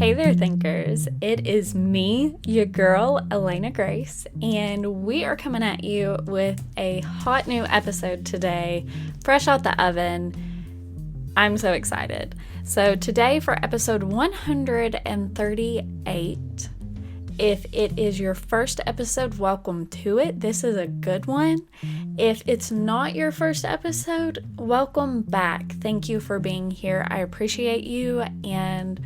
Hey there, thinkers. It is me, your girl, Elena Grace, and we are coming at you with a hot new episode today, fresh out the oven. I'm so excited. So, today for episode 138, if it is your first episode, welcome to it. This is a good one. If it's not your first episode, welcome back. Thank you for being here. I appreciate you, and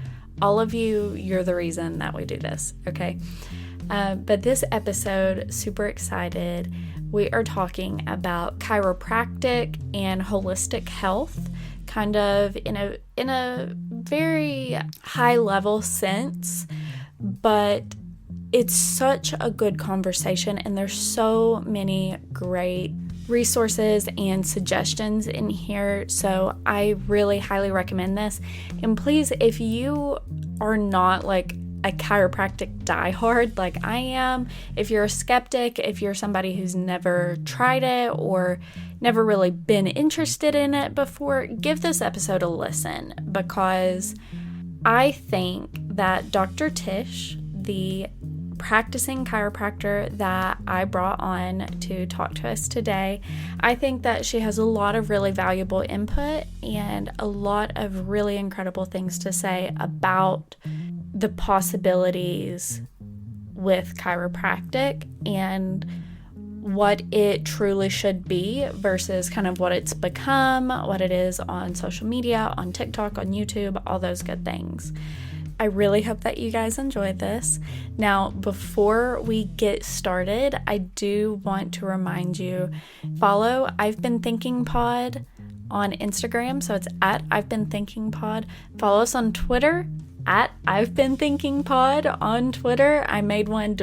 all of you, you're the reason that we do this, okay? But this episode, super excited. We are talking about chiropractic and holistic health, kind of in a very high level sense, but it's such a good conversation, and there's so many great resources and suggestions in here, so I really highly recommend this. And please, if you are not like a chiropractic diehard like I am, if you're a skeptic, if you're somebody who's never tried it or never really been interested in it before, give this episode a listen, because I think that Dr. Tish, the practicing chiropractor that I brought on to talk to us today, I think that she has a lot of really valuable input and a lot of really incredible things to say about the possibilities with chiropractic and what it truly should be versus kind of what it's become, what it is on social media, on TikTok, on YouTube, all those good things. I really hope that you guys enjoy this. Now, before we get started, I do want to remind you, follow I've Been Thinking Pod on Instagram. So it's at I've Been Thinking Pod. Follow us on Twitter at I've Been Thinking Pod on Twitter. I made one,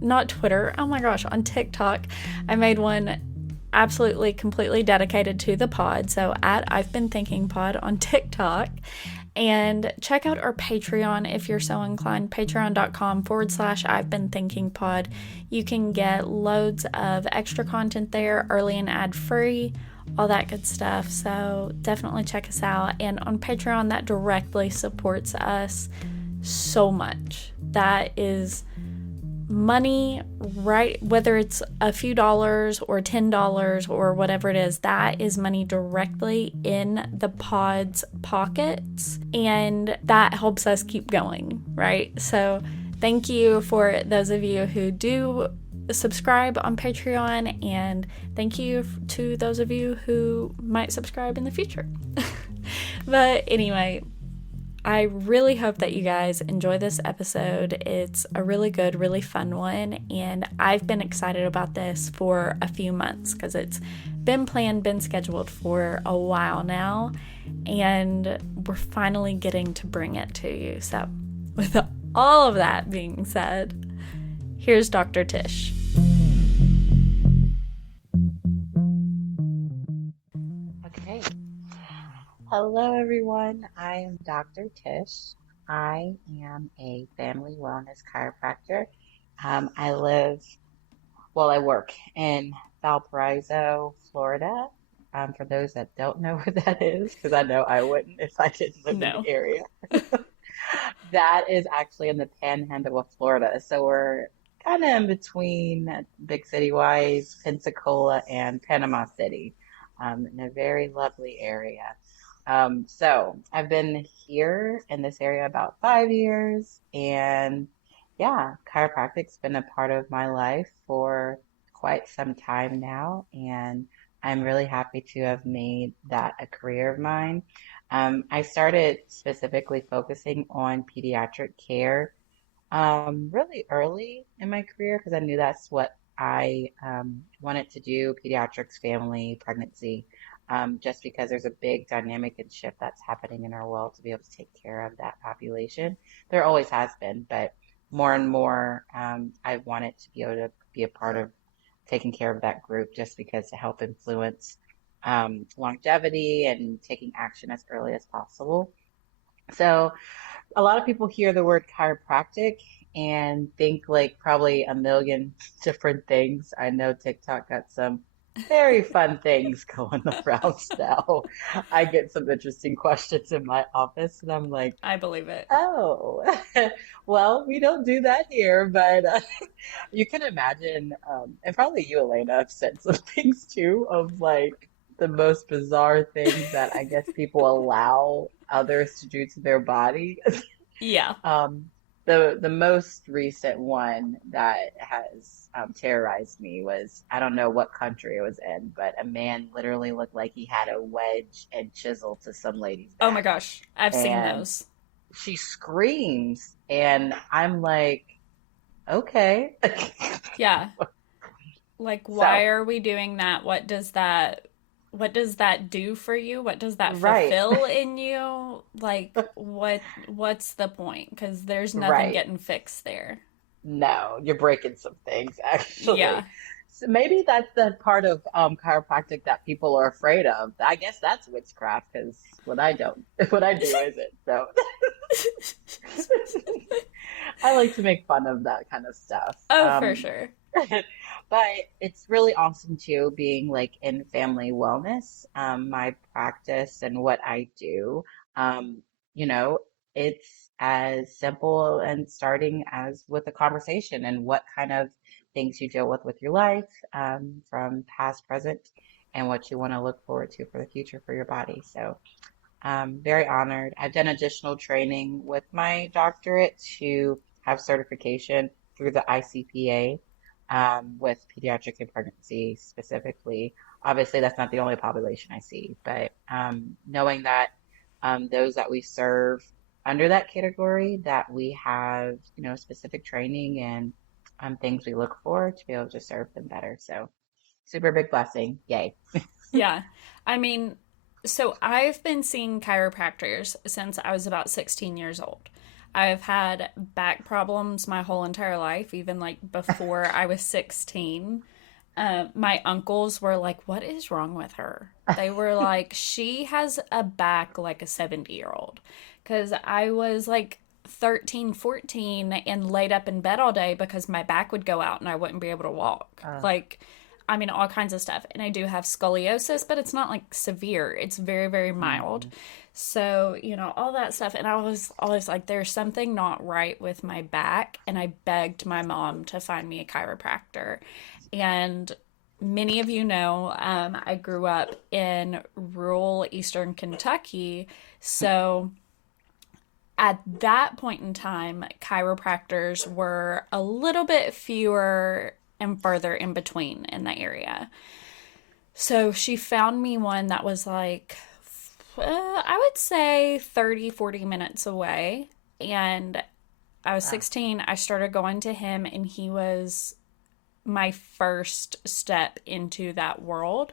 not Twitter, oh my gosh, on TikTok. I made one absolutely, completely dedicated to the pod. So at I've Been Thinking Pod on TikTok. And check out our Patreon if you're so inclined, patreon.com/I've Been Thinking Pod. You can get loads of extra content there, early and ad-free, all that good stuff. So definitely check us out. And on Patreon, that directly supports us so much. That is money, right? Whether it's a few dollars or $10 or whatever it is, that is money directly in the pod's pockets, and that helps us keep going, right? So thank you for those of you who do subscribe on Patreon, and thank you to those of you who might subscribe in the future. But anyway, I really hope that you guys enjoy this episode. It's a really good, really fun one, and I've been excited about this for a few months because it's been planned, been scheduled for a while now, and we're finally getting to bring it to you. So with all of that being said, here's Dr. Tish. Okay. Hello, everyone. I am Dr. Tish. I am a family wellness chiropractor. I work in Valparaiso, Florida. For those that don't know where that is, because I know I wouldn't if I didn't live in No. the area. That is actually in the panhandle of Florida. So we're kind of in between big city wise, Pensacola and Panama City, in a very lovely area. So I've been here in this area about 5 years, and yeah, chiropractic's been a part of my life for quite some time now, and I'm really happy to have made that a career of mine. I started specifically focusing on pediatric care really early in my career because I knew that's what I wanted to do, pediatrics, family, pregnancy, just because there's a big dynamic and shift that's happening in our world to be able to take care of that population. There always has been, but more and more, I wanted to be able to be a part of taking care of that group just because to help influence longevity and taking action as early as possible. So a lot of people hear the word chiropractic and think like probably a million different things. I know TikTok got some very fun things going around now. I get some interesting questions in my office, and I'm like, I believe it. oh, well, we don't do that here, but you can imagine, and probably you, Elena, have said some things too of like the most bizarre things that I guess people allow others to do to their body. Yeah. Um, the most recent one that has terrorized me was I don't know what country it was in, but a man literally looked like he had a wedge and chisel to some lady's Oh my back, gosh. I've seen and those. she screams, and I'm like, okay. Yeah. Like, So, why are we doing that? What does that do for you? What does that right, fulfill in you? Like, what's the point? Because there's nothing right. getting fixed there. No, you're breaking some things Yeah. actually. So maybe that's the part of chiropractic that people are afraid of. I guess that's witchcraft because what I don't, what I do isn't. So I like to make fun of that kind of stuff. Oh, for sure. But it's really awesome too, being like in family wellness, my practice and what I do. Um, you know, it's as simple and starting as with a conversation and what kind of things you deal with your life, from past, present, and what you want to look forward to for the future for your body. So very honored. I've done additional training with my doctorate to have certification through the ICPA, with pediatric and pregnancy specifically. Obviously, that's not the only population I see, but knowing that those that we serve under that category, that we have, specific training and things we look for to be able to serve them better. So, super big blessing. Yay. Yeah. I mean, so I've been seeing chiropractors since I was about 16 years old. I've had back problems my whole entire life, even like before I was 16. My uncles were like, "What is wrong with her?" They were like, "She has a back like a 70-year-old." Because I was like 13, 14, and laid up in bed all day because my back would go out and I wouldn't be able to walk. Uh, Like, I mean, all kinds of stuff. And I do have scoliosis, but it's not like severe. It's very, very mild. mm, So, all that stuff. And I was always like, there's something not right with my back. And I begged my mom to find me a chiropractor. And many of you know, I grew up in rural eastern Kentucky. So at that point in time, chiropractors were a little bit fewer and further in between in the area. So she found me one that was like, I would say 30, 40 minutes away. And I was uh, 16. I started going to him, and he was my first step into that world.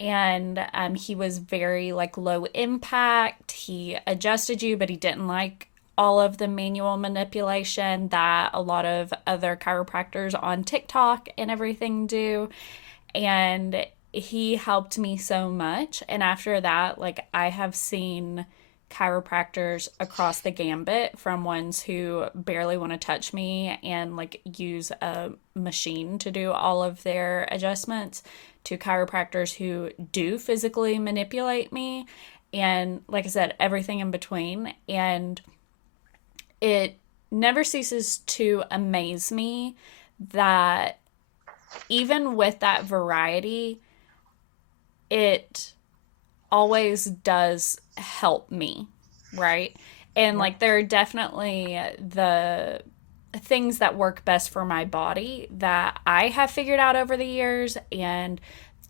And he was very like low impact. He adjusted you, but he didn't like all of the manual manipulation that a lot of other chiropractors on TikTok and everything do. And he helped me so much. And after that, like, I have seen chiropractors across the gambit, from ones who barely want to touch me and like use a machine to do all of their adjustments, to chiropractors who do physically manipulate me, and like I said, everything in between. And it never ceases to amaze me that even with that variety, it always does help me, right? And yeah. like, there are definitely the things that work best for my body that I have figured out over the years, and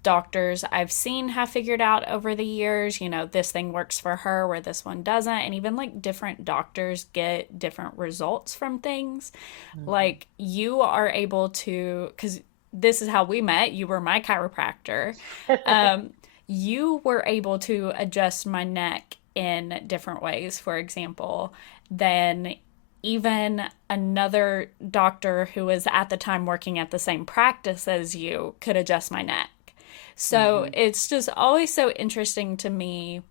doctors I've seen have figured out over the years, this thing works for her where this one doesn't. And even like different doctors get different results from things. Mhm. Like, you are able to, because this is how we met. You were my chiropractor. Um, you were able to adjust my neck in different ways, for example, than even another doctor who was at the time working at the same practice as you could adjust my neck. So Mhm. it's just always so interesting to me,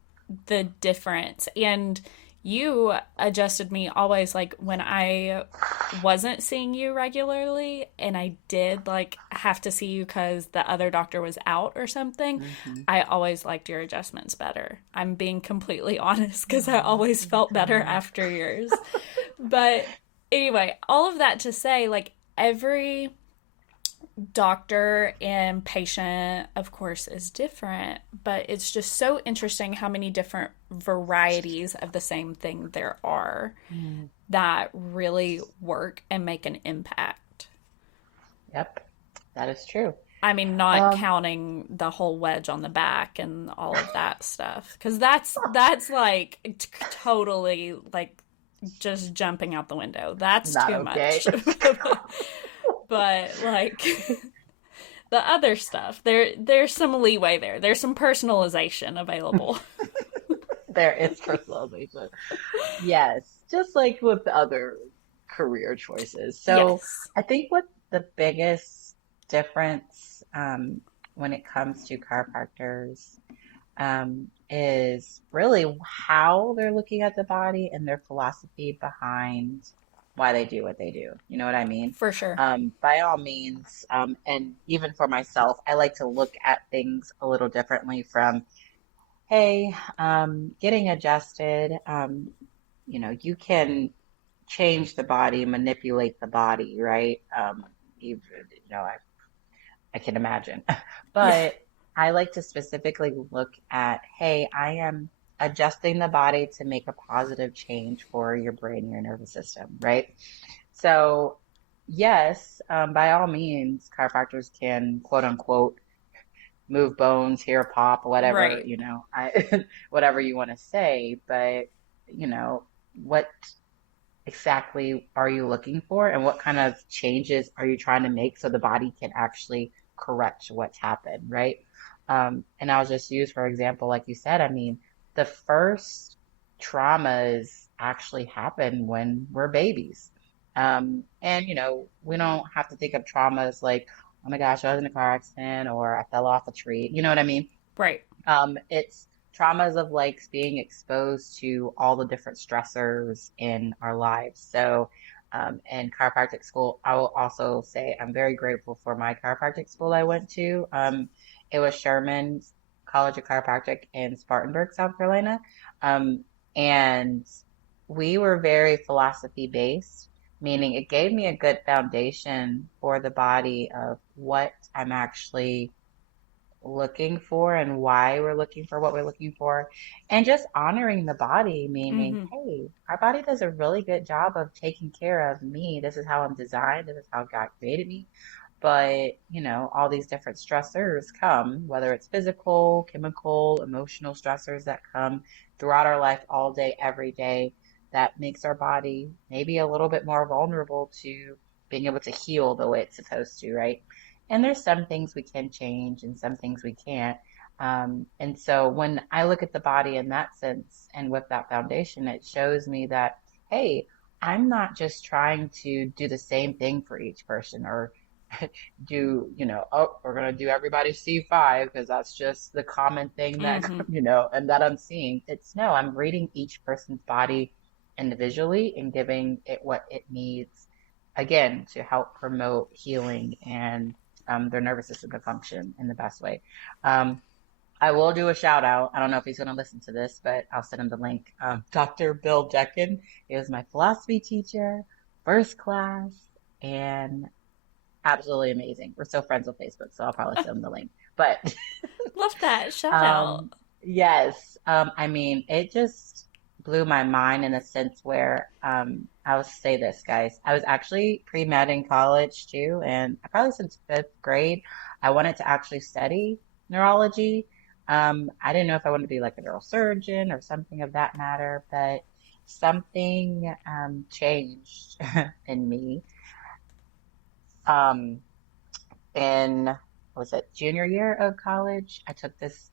the difference. And you adjusted me always like when I wasn't seeing you regularly and I did like have to see you because the other doctor was out or something. Hmm. I always liked your adjustments better. I'm being completely honest because I Oh, always thank felt better God. after yours. But anyway, all of that to say, like, every doctor and patient, of course, is different, but it's just so interesting how many different varieties of the same thing there are Mm. that really work and make an impact. Yep, that is true. I mean, not Um, counting the whole wedge on the back and all of that stuff, because that's like totally like just jumping out the window. That's Not too okay. much. But like the other stuff, there's some leeway there. There's some personalization available. There is personalization. Yes, just like with the other career choices. So Yes, I think what the biggest difference when it comes to chiropractors is really how they're looking at the body and their philosophy behind why they do what they do. You know what I mean? for sure. By all means, and even for myself, I like to look at things a little differently from, hey, getting adjusted, you can change the body, manipulate the body, right? Even, I can imagine. Yeah. But I like to specifically look at, hey, I am adjusting the body to make a positive change for your brain, your nervous system, right? So, yes, by all means, chiropractors can quote unquote move bones, hear a pop, whatever, Right. whatever you want to say. But, what exactly are you looking for and what kind of changes are you trying to make so the body can actually correct what's happened, right? And I'll just use, for example, like you said, I mean, the first traumas actually happen when we're babies. And, we don't have to think of traumas like, oh my gosh, I was in a car accident or I fell off a tree. You know what I mean? Right. It's traumas of like being exposed to all the different stressors in our lives. So, in chiropractic school, I will also say I'm very grateful for my chiropractic school I went to. It was Sherman College of Chiropractic in Spartanburg, South Carolina. Um, and we were very philosophy based, meaning it gave me a good foundation for the body of what I'm actually looking for and why we're looking for what we're looking for, and just honoring the body, meaning, Mm-hmm. hey, our body does a really good job of taking care of me. This is how I'm designed, this is how God created me. But, all these different stressors come, whether it's physical, chemical, emotional stressors that come throughout our life all day, every day, that makes our body maybe a little bit more vulnerable to being able to heal the way it's supposed to, right? And there's some things we can change and some things we can't. And so when I look at the body in that sense and with that foundation, it shows me that, hey, I'm not just trying to do the same thing for each person or do, oh, we're going to do everybody C5 because that's just the common thing that, Mm-hmm. and that I'm seeing. It's no, I'm reading each person's body individually and giving it what it needs, again, to help promote healing and their nervous system to function in the best way. Um, I will do a shout out. I don't know if he's going to listen to this, but I'll send him the link. Dr. Bill Decken is my philosophy teacher, first class, and absolutely amazing. We're still friends on Facebook, so I'll probably send him the link. But Love that. Shout out. um, yes, I mean, it just blew my mind in a sense where I'll say this, guys. I was actually pre-med in college too, and probably since fifth grade, I wanted to actually study neurology. I didn't know if I wanted to be like a neurosurgeon or something of that matter, but something changed in me. Um, in what was it, junior year of college, I took this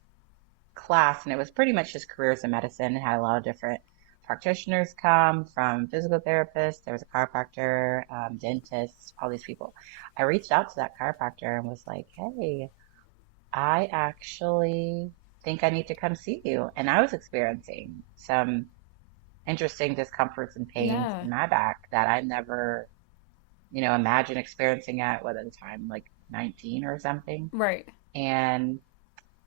class and it was pretty much just careers in medicine. It had a lot of different practitioners come from physical therapists. There was a chiropractor, dentist, all these people. I reached out to that chiropractor and was like, hey, I actually think I need to come see you. And I was experiencing some interesting discomforts and pains Yeah. in my back that I never, imagined experiencing at what at the time, like 19 or something. Right. And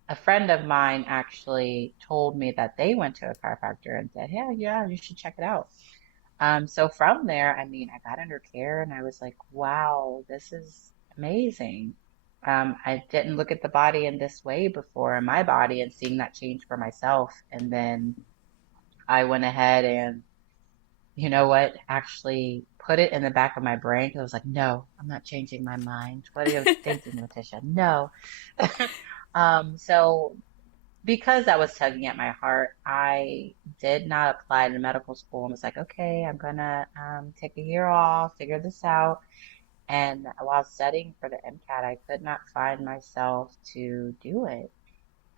a friend of mine actually told me that they went to a chiropractor and said, yeah, yeah, you should check it out. So from there, I mean, I got under care and I was like, wow, this is amazing. I didn't look at the body in this way before, in my body, and seeing that change for myself. And then I went ahead and, you know what, actually put it in the back of my brain. 'Cause I was like, no, I'm not changing my mind. What are you thinking, Letitia? No. So because that was tugging at my heart, I did not apply to medical school and was like, okay, I'm gonna take a year off, figure this out. And while studying for the MCAT, I could not find myself to do it.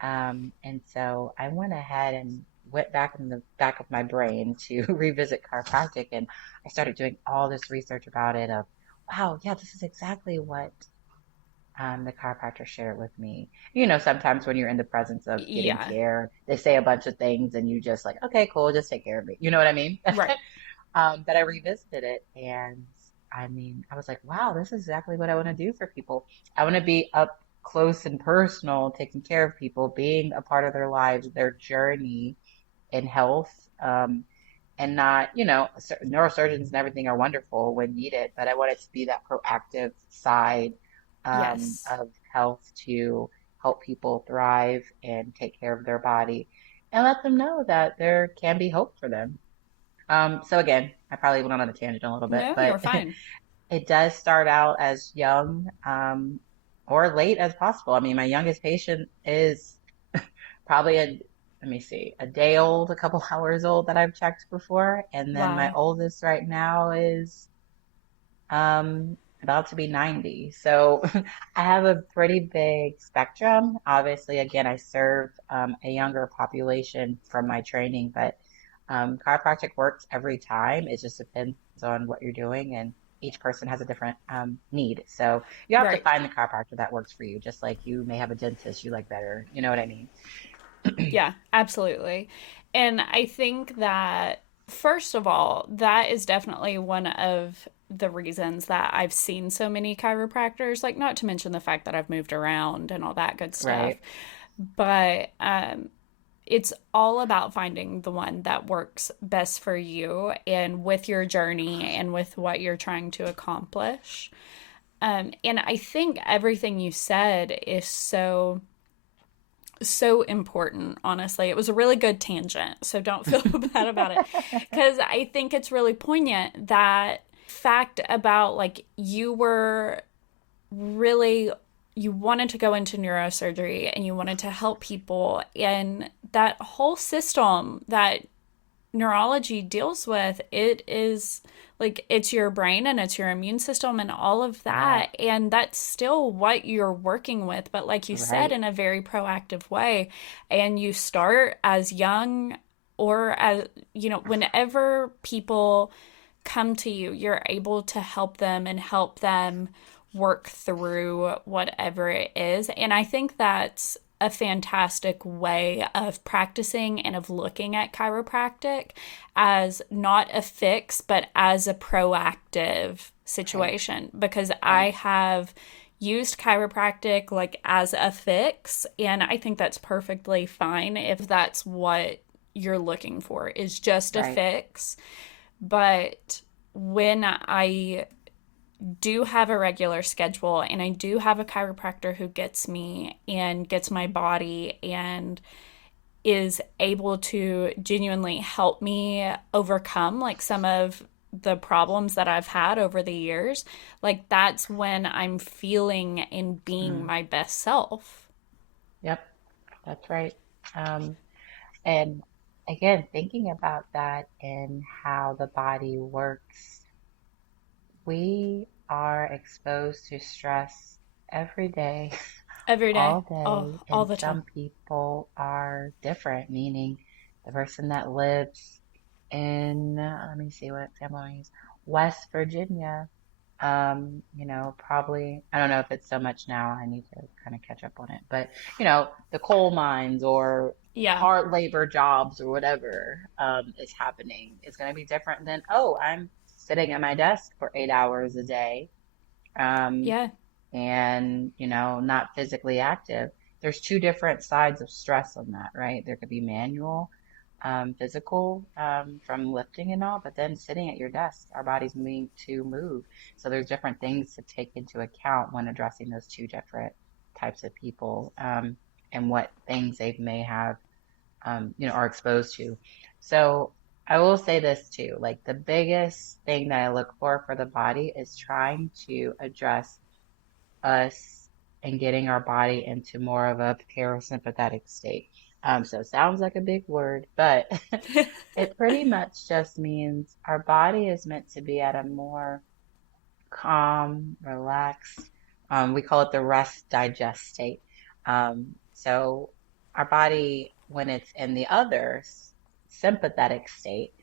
And so I went ahead and went back in the back of my brain to revisit chiropractic, and I started doing all this research about it of, wow, yeah, this is exactly what the chiropractor shared with me. Sometimes when you're in the presence of getting Yeah. care, they say a bunch of things and you just like, okay, cool, just take care of me. You know what I mean? Right. But I revisited it and I mean, I was like, wow, this is exactly what I want to do for people. I want to be up close and personal, taking care of people, being a part of their lives, their journey in health. And not, neurosurgeons and everything are wonderful when needed, but I want it to be that proactive side Yes. of health to help people thrive and take care of their body and let them know that there can be hope for them. So again, I probably went on a tangent a little bit, No, you're but fine. it does start out as young, or late as possible. I mean, my youngest patient is probably let me see, a day old, a couple hours old that I've checked before. And then my Wow. oldest right now is about to be 90. So I have a pretty big spectrum. Obviously, again, I serve a younger population from my training, but chiropractic works every time. It just depends on what you're doing, and each person has a different need. So you have to Right. find the chiropractor that works for you, just like you may have a dentist you like better. You know what I mean? Yeah, absolutely. And I think that, first of all, that is definitely one of the reasons that I've seen so many chiropractors, like, not to mention the fact that I've moved around and all that good stuff. Right, But it's all about finding the one that works best for you and with your journey and with what you're trying to accomplish. And I think everything you said is so important, honestly. It was a really good tangent, so don't feel bad about it. Because I think it's really poignant, that fact about, like, you were really, you wanted to go into neurosurgery and you wanted to help people, and that whole system that neurology deals with, it is like, it's your brain and it's your immune system and all of yeah, that, and that's still what you're working with, but like you said, right, in a very proactive way. And you start as young, or as, whenever people come to you, you're able to help them and help them work through whatever it is. And I think that's a fantastic way of practicing and of looking at chiropractic, as not a fix, but as a proactive right, situation. Because I right, have used chiropractic like as a fix, and I think that's perfectly fine if that's what you're looking for, is just a right. fix. But when I do have a regular schedule and I do have a chiropractor who gets me and gets my body and is able to genuinely help me overcome like some of the problems that I've had over the years, like, that's when I'm feeling and being Mm, my best self. yep, that's right. Um, and again, thinking about that and how the body works, we are exposed to stress every day, Every day. all Oh, day, all and the time. some people are different, meaning the person that lives in, let me see what example I use, West Virginia, probably, I don't know if it's so much now, I need to kind of catch up on it, but, the coal mines or Yeah. hard labor jobs or whatever is happening is going to be different than, oh, I'm sitting at my desk for 8 hours a day, um, Yeah. and, not physically active. There's two different sides of stress on that, right? There could be manual, physical, from lifting and all, but then sitting at your desk, our body's moving to move. So there's different things to take into account when addressing those two different types of people, and what things they may have, are exposed to. So I will say this too, like the biggest thing that I look for the body is trying to address us and getting our body into more of a parasympathetic state. So it sounds like a big word, but it pretty much just means our body is meant to be at a more calm, relaxed. We call it the rest digest state. So our body, when it's in the other sympathetic state,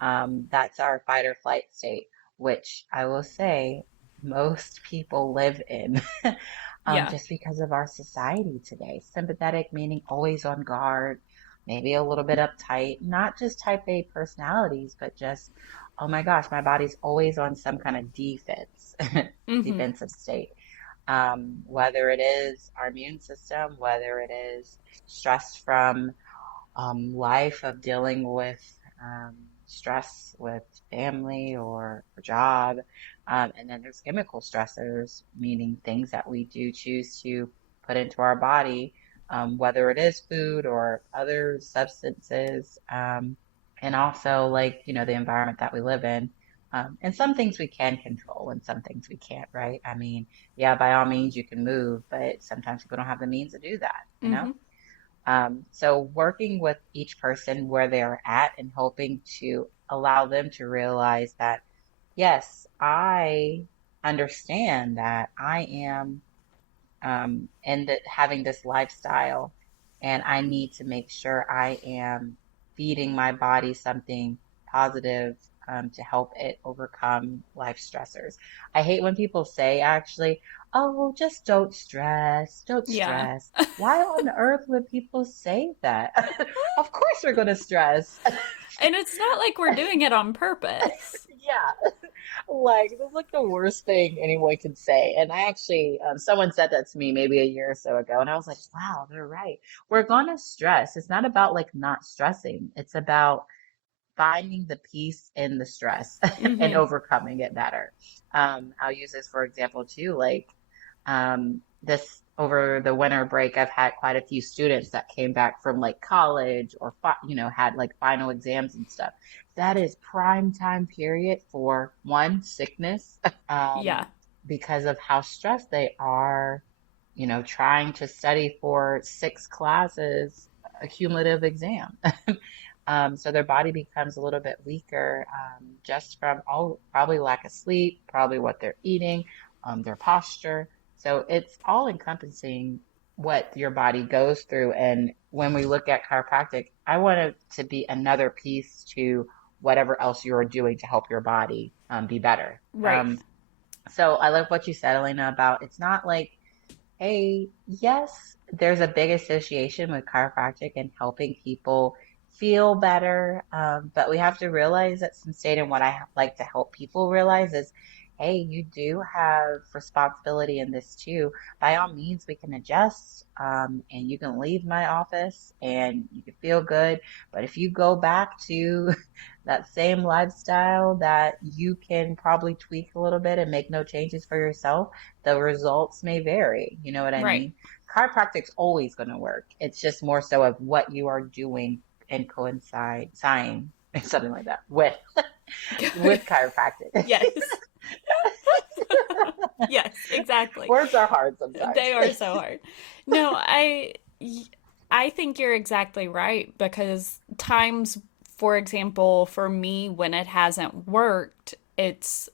that's our fight or flight state, which I will say most people live in, Yeah. just because of our society today. Sympathetic meaning always on guard, maybe a little bit uptight, not just type A personalities, but just, oh my gosh, my body's always on some kind of defense, Mm-hmm. defensive state. Whether it is our immune system, whether it is stress from, life of dealing with, stress with family or job. And then there's chemical stressors, meaning things that we do choose to put into our body, whether it is food or other substances, and also like, the environment that we live in. And some things we can control and some things we can't, right? I mean, yeah, by all means you can move, but sometimes people don't have the means to do that. Mm-hmm. So working with each person where they are at and hoping to allow them to realize that, yes, I understand that I am, and that having this lifestyle, and I need to make sure I am feeding my body something positive, to help it overcome life stressors. I hate when people say, actually, oh, well, just don't Yeah. stress. Why on earth would people say that? Of course we're going to stress. And it's not like we're doing it on purpose. Yeah. Like, this is like the worst thing anyone could say. And I actually, someone said that to me maybe a year or so ago, and I was like, wow, they're right. We're gonna stress. It's not about like not stressing. It's about finding the peace in the stress and Mm-hmm. overcoming it better. I'll use this for example too. Like, this over the winter break, I've had quite a few students that came back from like college or had like final exams and stuff. That is prime time period for one, sickness, um, Yeah. because of how stressed they are, trying to study for 6 classes, a cumulative exam. So their body becomes a little bit weaker, just from all probably lack of sleep, probably what they're eating, their posture. So it's all encompassing what your body goes through. And when we look at chiropractic, I want it to be another piece to whatever else you're doing to help your body, be better. Right. So I love what you said, Elena, about it's not like, hey, yes, there's a big association with chiropractic and helping people feel better. But we have to realize at some state, and what I like to help people realize is, hey, you do have responsibility in this too. By all means, we can adjust, and you can leave my office and you can feel good. But if you go back to that same lifestyle that you can probably tweak a little bit and make no changes for yourself, the results may vary. You know what I Right. mean? Chiropractic's always going to work. It's just more so of what you are doing and sign something like that with chiropractic. Yes. Yes, exactly. Words are hard They sometimes. are so hard. No, I think you're exactly right because times, for example, for me when it hasn't worked, it's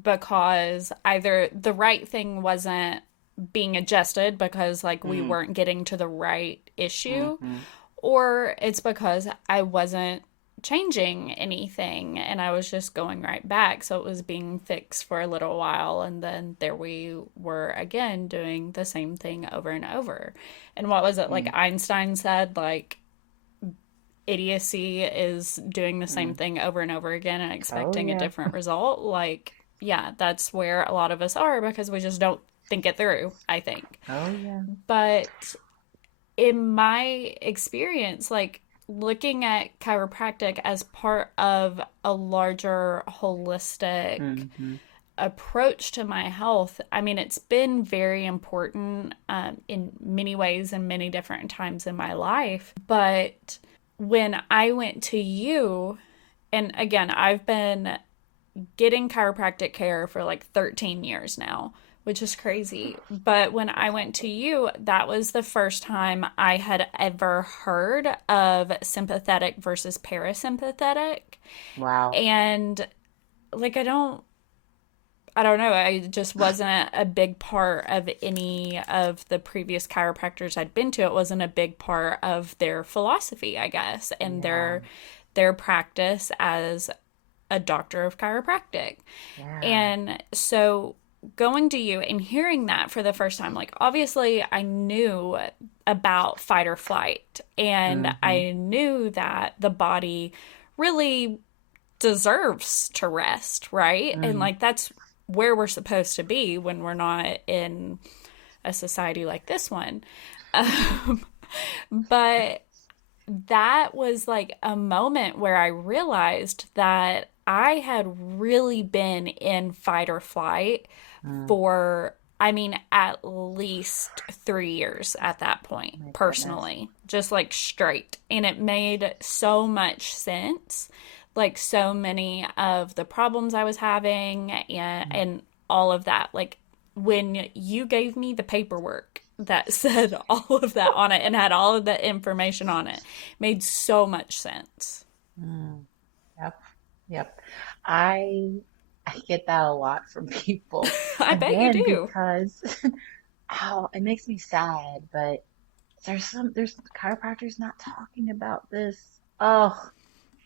because either the right thing wasn't being adjusted because like we Mm, weren't getting to the right issue, hmm or it's because I wasn't changing anything and I was just going right back. So it was being fixed for a little while. And then there we were again doing the same thing over and over. And what was it like mm, Einstein said? Like, idiocy is doing the same Mm. thing over and over again and Oh expecting a yeah. different result. Like, yeah, that's where a lot of us are because we just don't think it through, I think. Oh yeah. But in my experience, like looking at chiropractic as part of a larger holistic Hmm. approach to my health, I mean, it's been very important in many ways and many different times in my life. But when I went to you, and again, I've been getting chiropractic care for like 13 years now, which is crazy. But when I went to you, that was the first time I had ever heard of sympathetic versus parasympathetic. Wow. And like, I don't know. I just wasn't a big part of any of the previous chiropractors I'd been to. It wasn't a big part of their philosophy, I guess, and Yeah. their practice as a doctor of chiropractic. Yeah. And so going to you and hearing that for the first time, like obviously I knew about fight or flight, and Hmm. I knew that the body really deserves to rest, right? And Mm. like that's where we're supposed to be when we're not in a society like this one. Um, but that was like a moment where I realized that I had really been in fight or flight Mm. for, I mean, at least 3 years at that point, My goodness. personally, just like straight. And it made so much sense. Like, so many of the problems I was having Mm. and all of that. Like, when you gave me the paperwork that said all of that on it and had all of the information on it, made so much sense. Mm. Yep. Yep. I I get that a lot from people. I bet you Again, do. because oh, it makes me sad, but there's chiropractors not talking about this. Oh,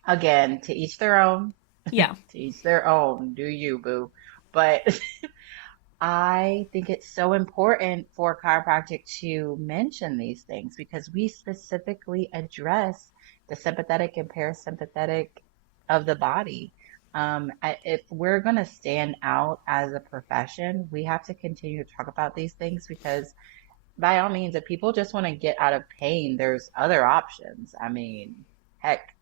again, to each their own. Yeah. To each their own. Do you, boo? But I think it's so important for chiropractic to mention these things because we specifically address the sympathetic and parasympathetic of the body. If we're going to stand out as a profession, we have to continue to talk about these things because, by all means, if people just want to get out of pain, there's other options. I mean, heck,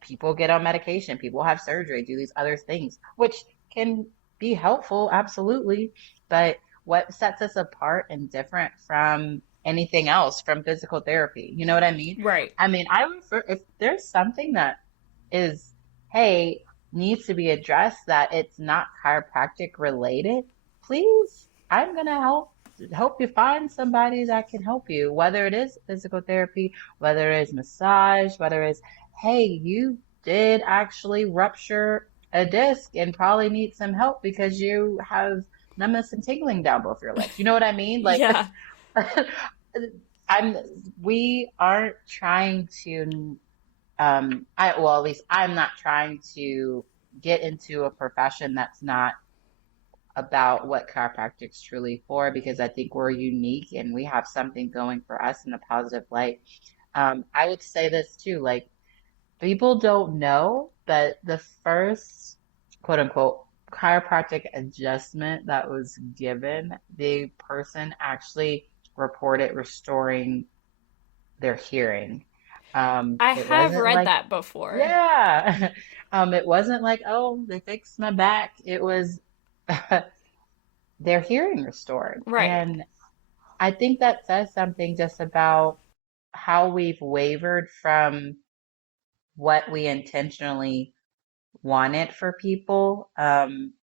people get on medication, people have surgery, do these other things, which can be helpful, absolutely. But what sets us apart and different from anything else, from physical therapy? You know what I mean? Right. I mean, I refer, if there's something that is, hey, needs to be addressed that it's not chiropractic related, please, I'm gonna help you find somebody that can help you, whether it is physical therapy, whether it is massage, whether it's, hey, you did actually rupture a disc and probably need some help because you have numbness and tingling down both your legs. You know what I mean? Like, Yeah. I'm, we aren't trying to, well, at least I'm not trying to get into a profession that's not about what chiropractic's truly for because I think we're unique and we have something going for us in a positive light. I would say this too, like people don't know that the first quote unquote chiropractic adjustment that was given, the person actually reported restoring their hearing. I It have wasn't read like, that before. yeah, it wasn't like, oh, they fixed my back. It was their hearing restored. Right. And I think that says something just about how we've wavered from what we intentionally wanted for people.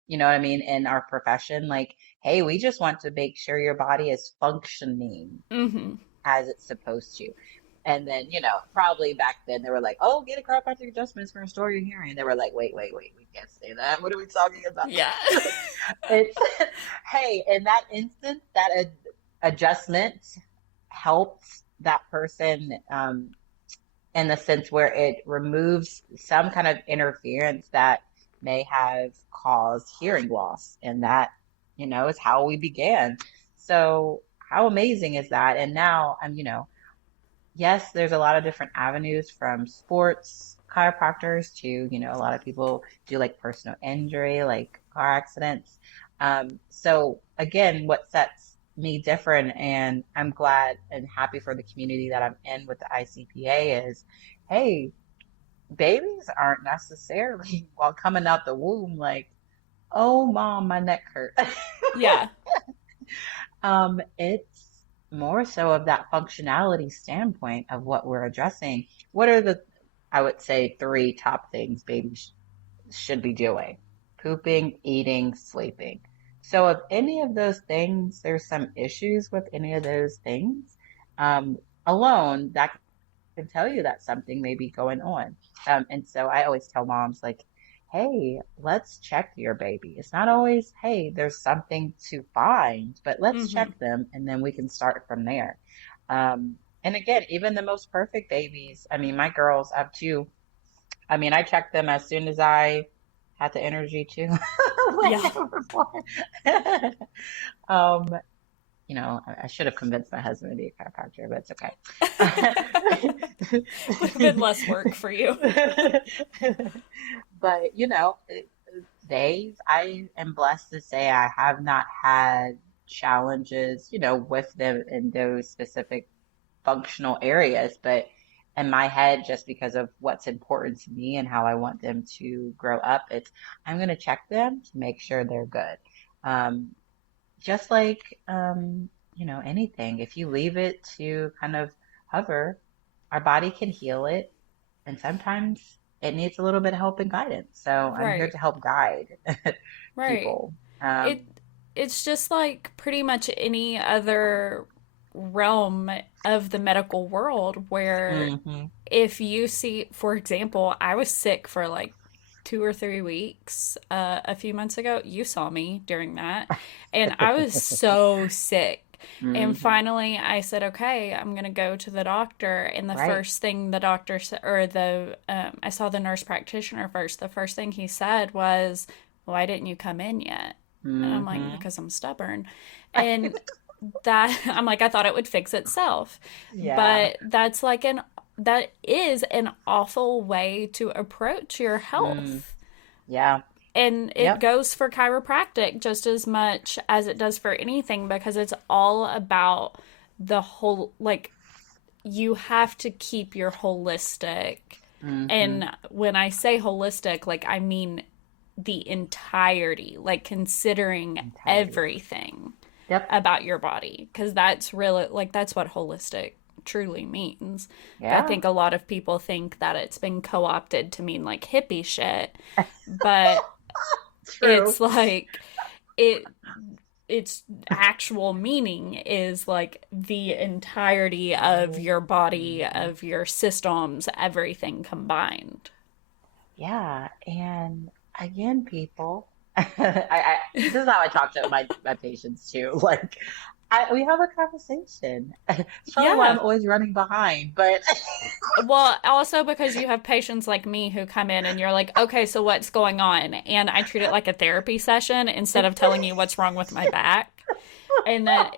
You know what I mean? In our profession, like, hey, we just want to make sure your body is functioning Mm-hmm. as it's supposed to. And then, probably back then they were like, oh, get a chiropractic adjustments for restore your hearing. They were like, wait, we can't say that. What are we talking about? Yeah. It's, hey, in that instance, that adjustment helps that person in the sense where it removes some kind of interference that may have caused hearing loss. And that, is how we began. So, how amazing is that? And now I'm, yes, there's a lot of different avenues from sports chiropractors to, a lot of people do like personal injury, like car accidents. So again, what sets me different, and I'm glad and happy for the community that I'm in with the ICPA is, hey, babies aren't necessarily while coming out the womb like, oh mom, my neck hurt. Yeah. It's more so of that functionality standpoint of what we're addressing. What are the, I would say, three top things babies should be doing? Pooping, eating, sleeping. So if any of those things, there's some issues with any of those things, um, alone, that can tell you that something may be going on. And so I always tell moms, like, hey, let's check your baby. It's not always, hey, there's something to find, but let's Mm-hmm. check them and then we can start from there. And again, even the most perfect babies, I mean, my girls, I have two. I mean, I check them as soon as I had the energy to when Yeah. they were born. um, I should have convinced my husband to be a chiropractor, but it's okay. Would have been less work for you. But, I am blessed to say I have not had challenges, with them in those specific functional areas, but in my head, just because of what's important to me and how I want them to grow up, I'm going to check them to make sure they're good. Um, just like anything, if you leave it to kind of hover, our body can heal it, and sometimes it needs a little bit of help and guidance. So I'm here Right. to help guide Right. people. It it's just like pretty much any other realm of the medical world where Mhm. if you see, for example, I was sick for like 2 or 3 weeks a few months ago. You saw me during that, and I was so sick. And Mhm. finally, I said, "Okay, I'm gonna go to the doctor." And the Right. first thing the doctor said, or the I saw the nurse practitioner first. The first thing he said was, "Why didn't you come in yet?" And I'm like, Mhm. "Because I'm stubborn." And that I'm like, I thought it would fix itself. Yeah. But that is an awful way to approach your Mm. health. Yeah. And it Yep. goes for chiropractic just as much as it does for anything because it's all about the whole, like, you have to keep your holistic. Mhm. And when I say holistic, like, I mean the entirety, like, considering Entirety. everything Yep. about your body because that's really like that's what holistic truly means. But I Yeah. think a lot of people think that it's been co-opted to mean like hippie shit, but True. it's like it its actual meaning is like the entirety of your body, Mhm. of your systems, everything combined. Yeah. And again, people, this is how I talk to my patients too. Like, we have a conversation. It's probably why I'm Yeah. always running behind, but Well, also because you have patients like me who come in and you're like, okay, so what's going on? And I treat it like a therapy session instead of telling you what's wrong with my back. And then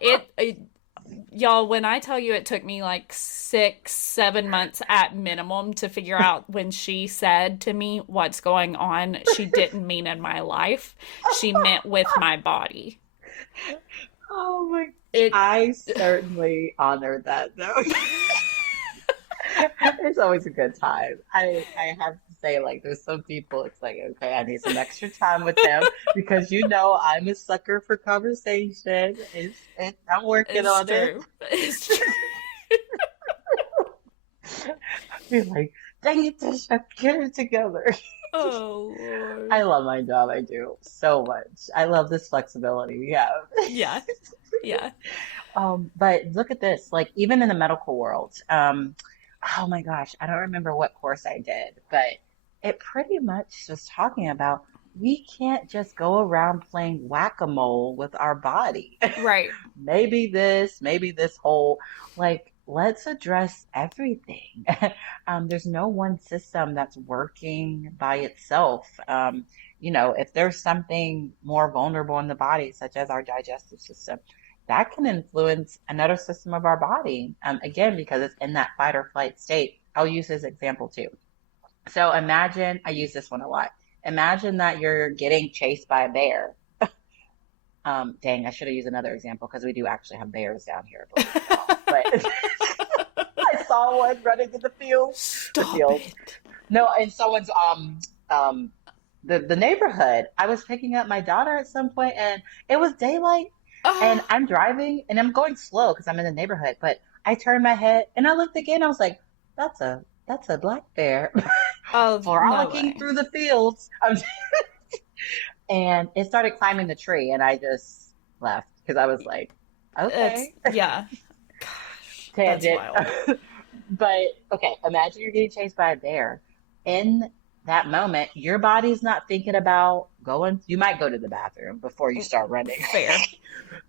y'all, when I tell you it took me like 6, 7 months at minimum to figure out when she said to me what's going on, she didn't mean in my life. She meant with my body. oh my, It, I certainly honor that though. It's always a good time. I have to say, like, there's some people, it's like, okay, I need some extra time with them because I'm a sucker for conversation. I'm working it's on it. true. It's true. Be like, dang it, Tish, get it together. Oh, I Lord. love my job. I do so much. I love this flexibility we have. Yeah. Yeah. But look at this, like even in the medical world, oh my gosh, I don't remember what course I did, but it pretty much was talking about we can't just go around playing whack-a-mole with our body. Right. Maybe this whole, like, let's address everything. There's no one system that's working by itself. If there's something more vulnerable in the body, such as our digestive system, that can influence another system of our body. Again, because it's in that fight or flight state. I'll use this example too. So imagine, I use this one a lot. Imagine that you're getting chased by a bear. Dang, I should have used another example because we do actually have bears down here, believe it or not. But I saw one running in the field. The Stop field. it. No, in someone's um the neighborhood. I was picking up my daughter at some point and it was daylight and Oh, I'm driving and I'm going slow because I'm in the neighborhood, but I turned my head and I looked again. I was like, that's a black bear oh, no frolicking way. through the fields. And it started climbing the tree and I just left because I was like, It's, okay, yeah. Gosh, that's tangent. wild. But okay, imagine you're getting chased by a bear. In that moment, your body's not thinking about going, you might go to the bathroom before you start running, Fair.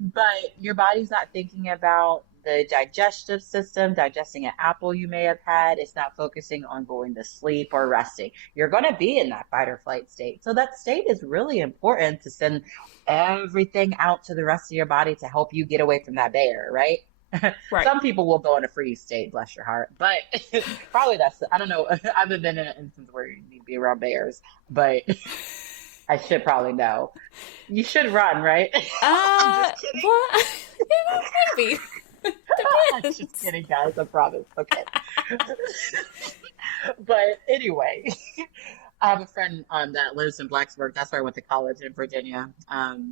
but your body's not thinking about the digestive system, digesting an apple you may have had. It's not focusing on going to sleep or resting. You're going to be in that fight or flight state. So that state is really important to send everything out to the rest of your body to help you get away from that bear, right? Right. Some people will go in a freeze state, bless your heart. But probably I don't know. I haven't been in an instance where you need to be around bears, but I should probably know. You should run, right? I'm just kidding. What? Maybe. I'm just Depends. kidding, guys. I promise. Okay. But anyway, I have a friend that lives in Blacksburg. That's where I went to college in Virginia.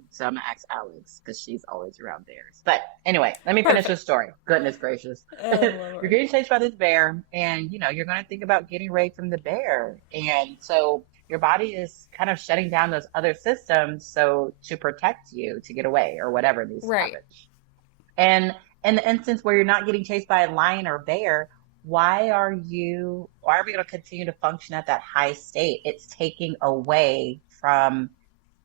So I'm gonna ask Alex because she's always around bears. But anyway, let me finish this Perfect. story. Goodness gracious. Oh, You're Lord. getting chased by this bear, and you're gonna think about getting away from the bear. And so your body is kind of shutting down those other systems so to protect you to get away or whatever needs to Right. happen. And in the instance where you're not getting chased by a lion or bear, why are we going to continue to function at that high state? It's taking away from,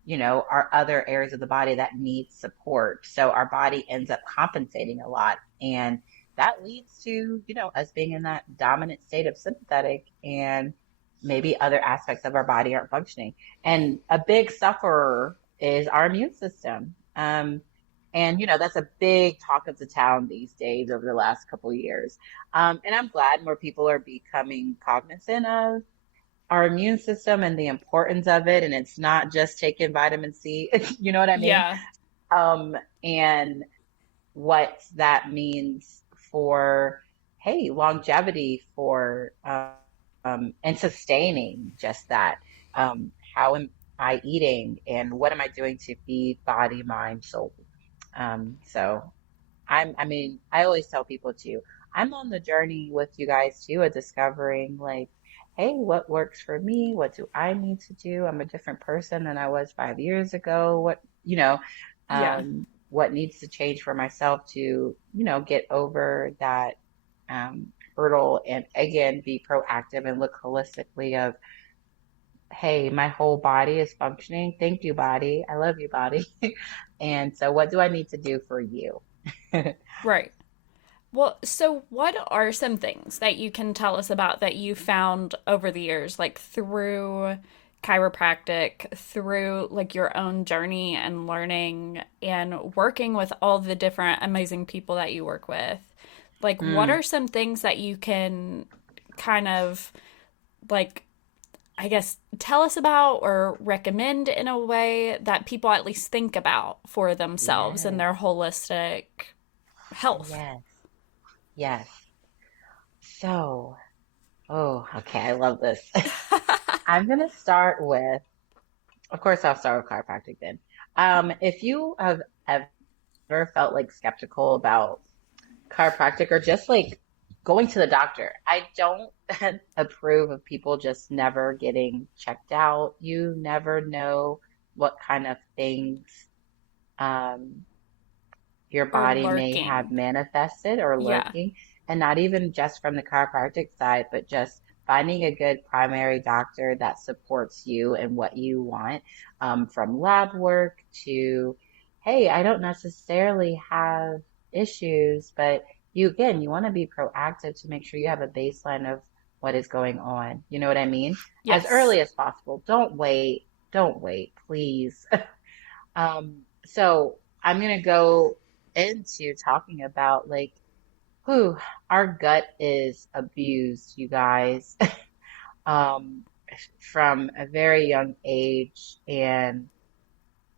our other areas of the body that need support. So our body ends up compensating a lot. And that leads to, us being in that dominant state of sympathetic and maybe other aspects of our body aren't functioning. And a big sufferer is our immune system. And that's a big talk of the town these days over the last couple of years. And I'm glad more people are becoming cognizant of our immune system and the importance of it. And it's not just taking vitamin C, you know what I mean? Yeah. And what that means for, hey, longevity for, and sustaining just that. How am I eating and what am I doing to feed body, mind, soul? So I always tell people too, I'm on the journey with you guys too, of discovering like, hey, what works for me? What do I need to do? I'm a different person than I was 5 years ago. Yeah. What needs to change for myself to, get over that, hurdle and again, be proactive and look holistically of, hey, my whole body is functioning. Thank you, body. I love you, body. And so what do I need to do for you? Right. Well, so what are some things that you can tell us about that you found over the years, like through chiropractic, through like your own journey and learning and working with all the different amazing people that you work with? Like, what Mm, are some things that you can kind of like, I guess, tell us about or recommend in a way that people at least think about for themselves and yes, their holistic health? yes, yes. So, oh, okay, I love this. I'm gonna start with, of course, I'll start with chiropractic then. If you have ever felt like skeptical about chiropractic or just like going to the doctor. I don't approve of people just never getting checked out. You never know what kind of things um, your Or body may have lurking. manifested or Yeah. lurking, and not even just from the chiropractic side, but just finding a good primary doctor that supports you and what you want, from lab work to, hey, I don't necessarily have issues, but you want to be proactive to make sure you have a baseline of what is going on. You know what I mean? As Yes. early as possible. Don't wait. Don't wait, please. So I'm gonna go. into talking about like, who our gut is abused, you guys, um, from a very young age. And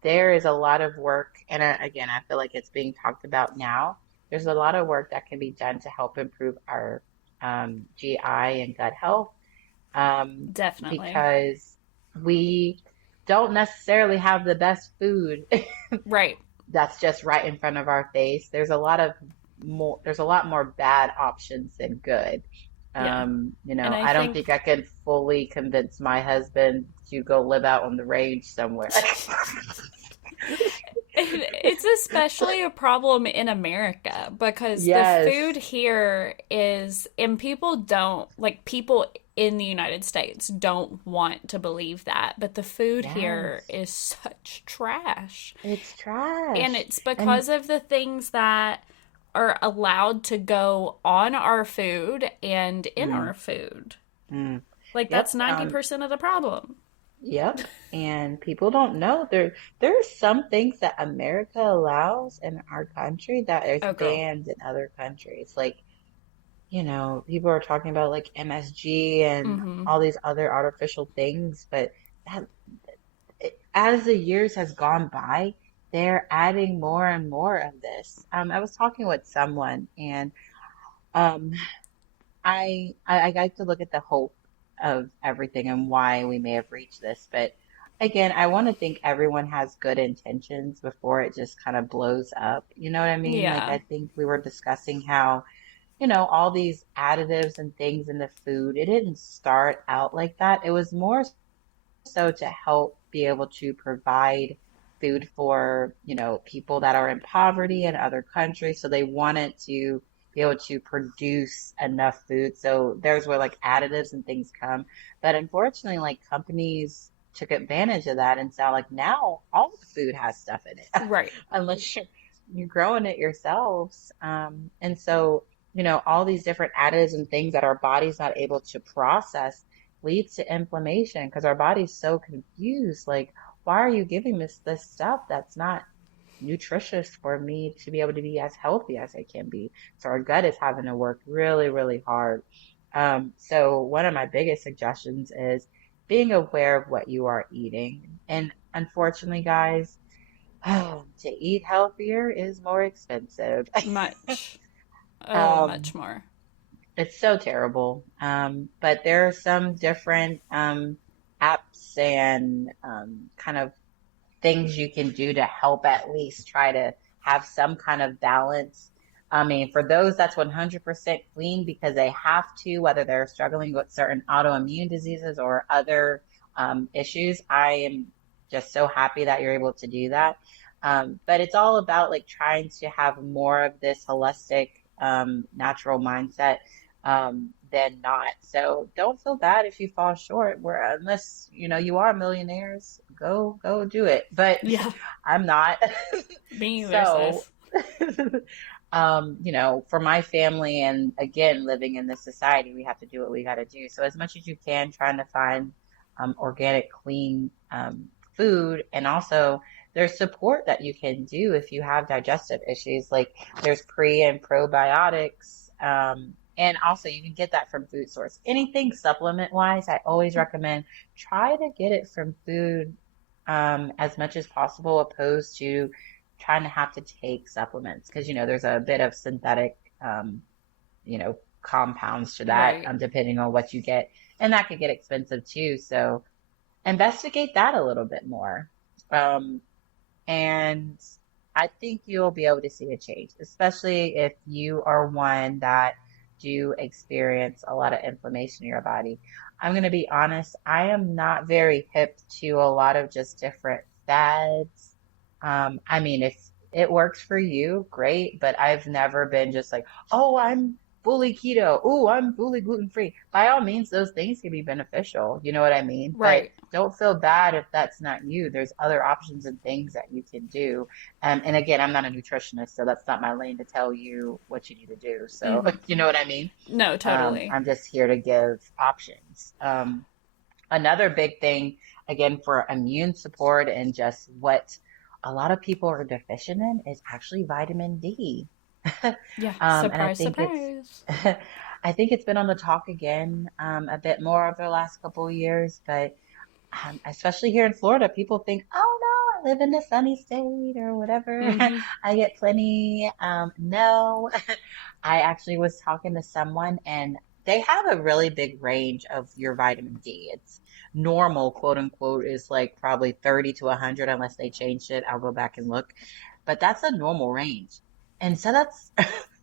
there is a lot of work. And again, I feel like it's being talked about now. There's a lot of work that can be done to help improve our GI and gut health, Definitely. because we don't necessarily have the best food Right. that's just right in front of our face. There's a lot more bad options than good. Yeah. And I I don't think think I could fully convince my husband to go live out on the range somewhere. it's especially a problem in America because the food Yes, here is, and people don't, like, people in the United States don't want to believe that, but the food here yes, is such trash. it's And trash. it's And because of the things that are allowed to go on our food and in mm, our food. mm, Like, yep, that's 90% of the problem. yep. And people don't know there are some things that America allows in our country that is Oh, girl. banned in other countries. Like, people are talking about like MSG and Mm-hmm. all these other artificial things, but that, as the years has gone by, they're adding more and more of this. I was talking with someone, and um, I like to look at the hope of everything and why we may have reached this. But again, I want to think everyone has good intentions before it just kind of blows up. You know what I mean? Like, Yeah. I think we were discussing how all these additives and things in the food, it didn't start out like that. It was more so to help be able to provide food for, people that are in poverty in other countries. So they wanted to be able to produce enough food. So there's where like additives and things come. But unfortunately, like companies took advantage of that and so like now all the food has stuff in it Right. unless you're growing it yourselves. And so, all these different additives and things that our body's not able to process leads to inflammation because our body's so confused. Like, why are you giving this stuff that's not nutritious for me to be able to be as healthy as I can be? So our gut is having to work really, really hard. So one of my biggest suggestions is being aware of what you are eating. And unfortunately, guys, to eat healthier is more expensive. Much. Oh, Um, much more. it's so terrible. But there are some different apps and kind of things you can do to help at least try to have some kind of balance. I mean, for those that's 100% clean because they have to, whether they're struggling with certain autoimmune diseases or other issues, I am just so happy that you're able to do that. But it's all about like trying to have more of this holistic, natural mindset than not. So don't feel bad if you fall short. Where unless you are millionaires, go do it. But Yeah. I'm not. Me either, So, sis. for my family and again living in this society, we have to do what we got to do. So as much as you can, trying to find organic, clean food, and also there's support that you can do if you have digestive issues. Like there's pre and probiotics. And also you can get that from food source. Anything supplement wise, I always recommend try to get it from food as much as possible, opposed to trying to have to take supplements because there's a bit of synthetic compounds to that, Right. depending on what you get, and that could get expensive too. So investigate that a little bit more. Um, and I think you'll be able to see a change, especially if you are one that do experience a lot of inflammation in your body. I'm going to be honest, I am not very hip to a lot of just different fads. I mean, if it works for you, great, but I've never been just like, oh, I'm fully keto. Oh, I'm fully gluten free. By all means, those things can be beneficial. You know what I mean? But Right. don't feel bad if that's not you. There's other options and things that you can do. And again, I'm not a nutritionist, so that's not my lane to tell you what you need to do. So, Mm-hmm. you know what I mean? No, totally. I'm just here to give options. Another big thing, again, for immune support and just what a lot of people are deficient in is actually vitamin D. Yeah, And I surprise, think it's surprise. I think it's been on the talk again a bit more over the last couple of years, but especially here in Florida, people think, oh no, I live in a sunny state or whatever. Mm-hmm. I get plenty. No, I actually was talking to someone and they have a really big range of your vitamin D. It's normal, quote unquote, is like probably 30 to 100 unless they changed it. I'll go back and look. But that's a normal range. And so that's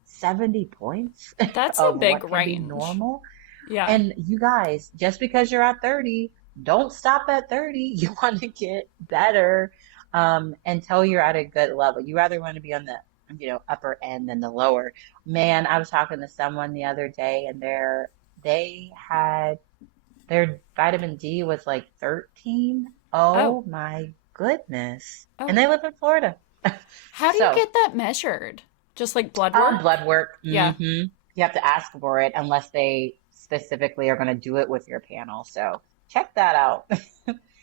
70 points That's a of big what can be range. normal. Yeah. And you guys, just because you're at 30, don't stop at 30. You want to get better until you're at a good level. You rather want to be on the, upper end than the lower. Man, I was talking to someone the other day and they had their vitamin D was like 13. Oh, Oh my goodness. And oh. they live in Florida. How do you So, get that measured? Just like blood work? blood work. Yeah. You have to ask for it unless they specifically are going to do it with your panel. So check that out.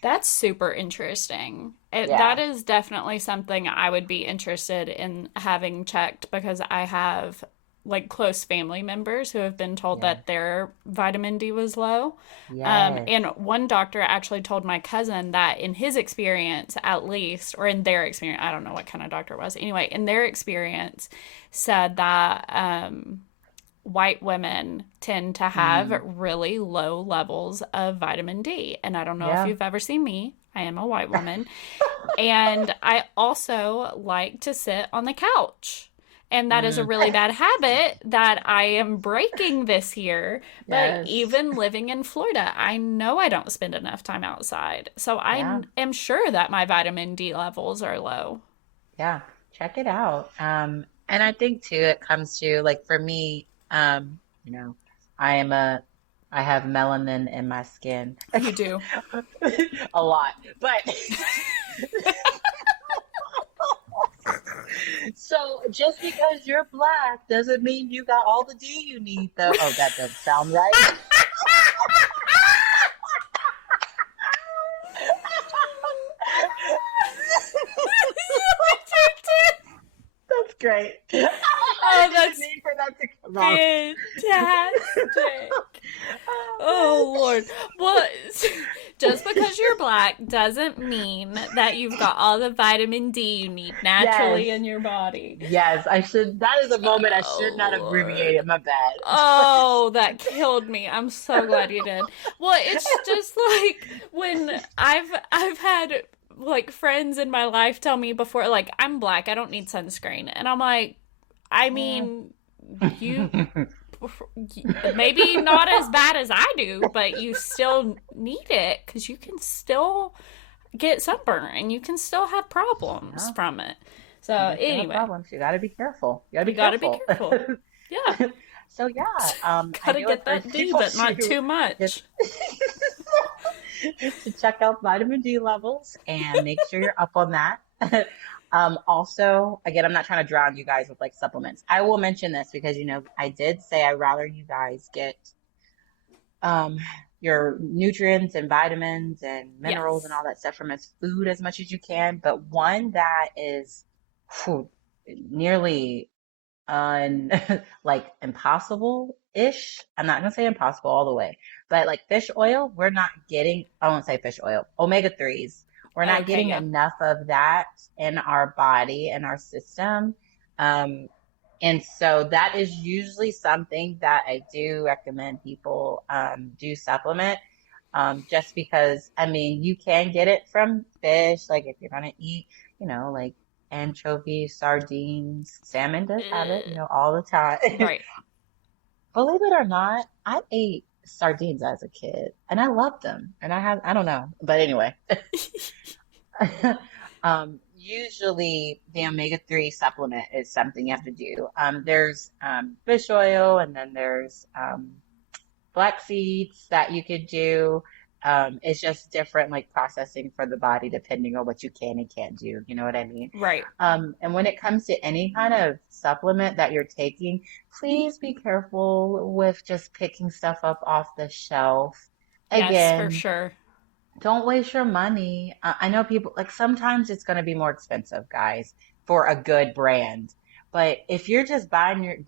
That's super interesting. That Yeah, is definitely something I would be interested in having checked because I have like close family members who have been told yeah, that their vitamin D was low. yes, And one doctor actually told my cousin that in his experience, at least, or in their experience, I don't know what kind of doctor it was. Anyway, in their experience, said that white women tend to have mm, really low levels of vitamin D. And I don't know if yeah, you've ever seen me. I am a white woman. And I also like to sit on the couch. And that is a mm, really bad habit that I am breaking this year. But yes, even living in Florida, I know I don't spend enough time outside. So I yeah, am sure that my vitamin D levels are low. yeah. Check it out. And I think too, it comes to like for me, I am I have melanin in my skin You do. a lot, but so just because you're black doesn't mean you got all the D you need, though. Oh, that doesn't sound right. That's great. I Oh, didn't that's mean for that to come out. fantastic. Oh Oh Lord. Well, just because you're black doesn't mean that you've got all the vitamin D you need man. Yes. naturally in your body. Yes, I should. That is a moment I should not Oh have Lord. abbreviated. My bad. Oh, that killed me. I'm so glad you did. Well, it's just like when I've had like friends in my life tell me before like I'm black, I don't need sunscreen. And I'm like, I Yeah. mean, you maybe not as bad as I do, but you still need it because you can still get sunburn and you can still have problems Yeah. from it. So, You can still have anyway, problems. You got to be careful. You got to you be got to be careful. careful. Yeah, So yeah, I gotta do get encourage that D, people but not to too just much. to check out vitamin D levels and make sure you're up on that. Also, again, I'm not trying to drown you guys with like supplements. I will mention this because I did say I'd rather you guys get um your nutrients and vitamins and minerals and Yes. all that stuff from as food as much as you can, but one that is phew, nearly un like impossible-ish. I'm not gonna say impossible all the way, but like fish oil, we're not getting, I won't say fish oil, omega 3s. We're not Okay, getting yeah. enough of that in our body and our system. Um, and so that is usually something that I do recommend people do supplement. Just because, I mean, you can get it from fish, like if you're gonna eat, like anchovies, sardines, salmon does have it, all the time. Right. Believe it or not, I ate sardines as a kid and I loved them. And I don't know, but anyway, usually the omega-3 supplement is something you have to do. There's fish oil and then there's black seeds that you could do. It's just different, like processing for the body, depending on what you can and can't do. You know what I mean? Right. And when it comes to any kind of supplement that you're taking, please be careful with just picking stuff up off the shelf. Yes, for Again, sure. don't waste your money. I know people like sometimes it's going to be more expensive, guys, for a good brand. But if you're just buying it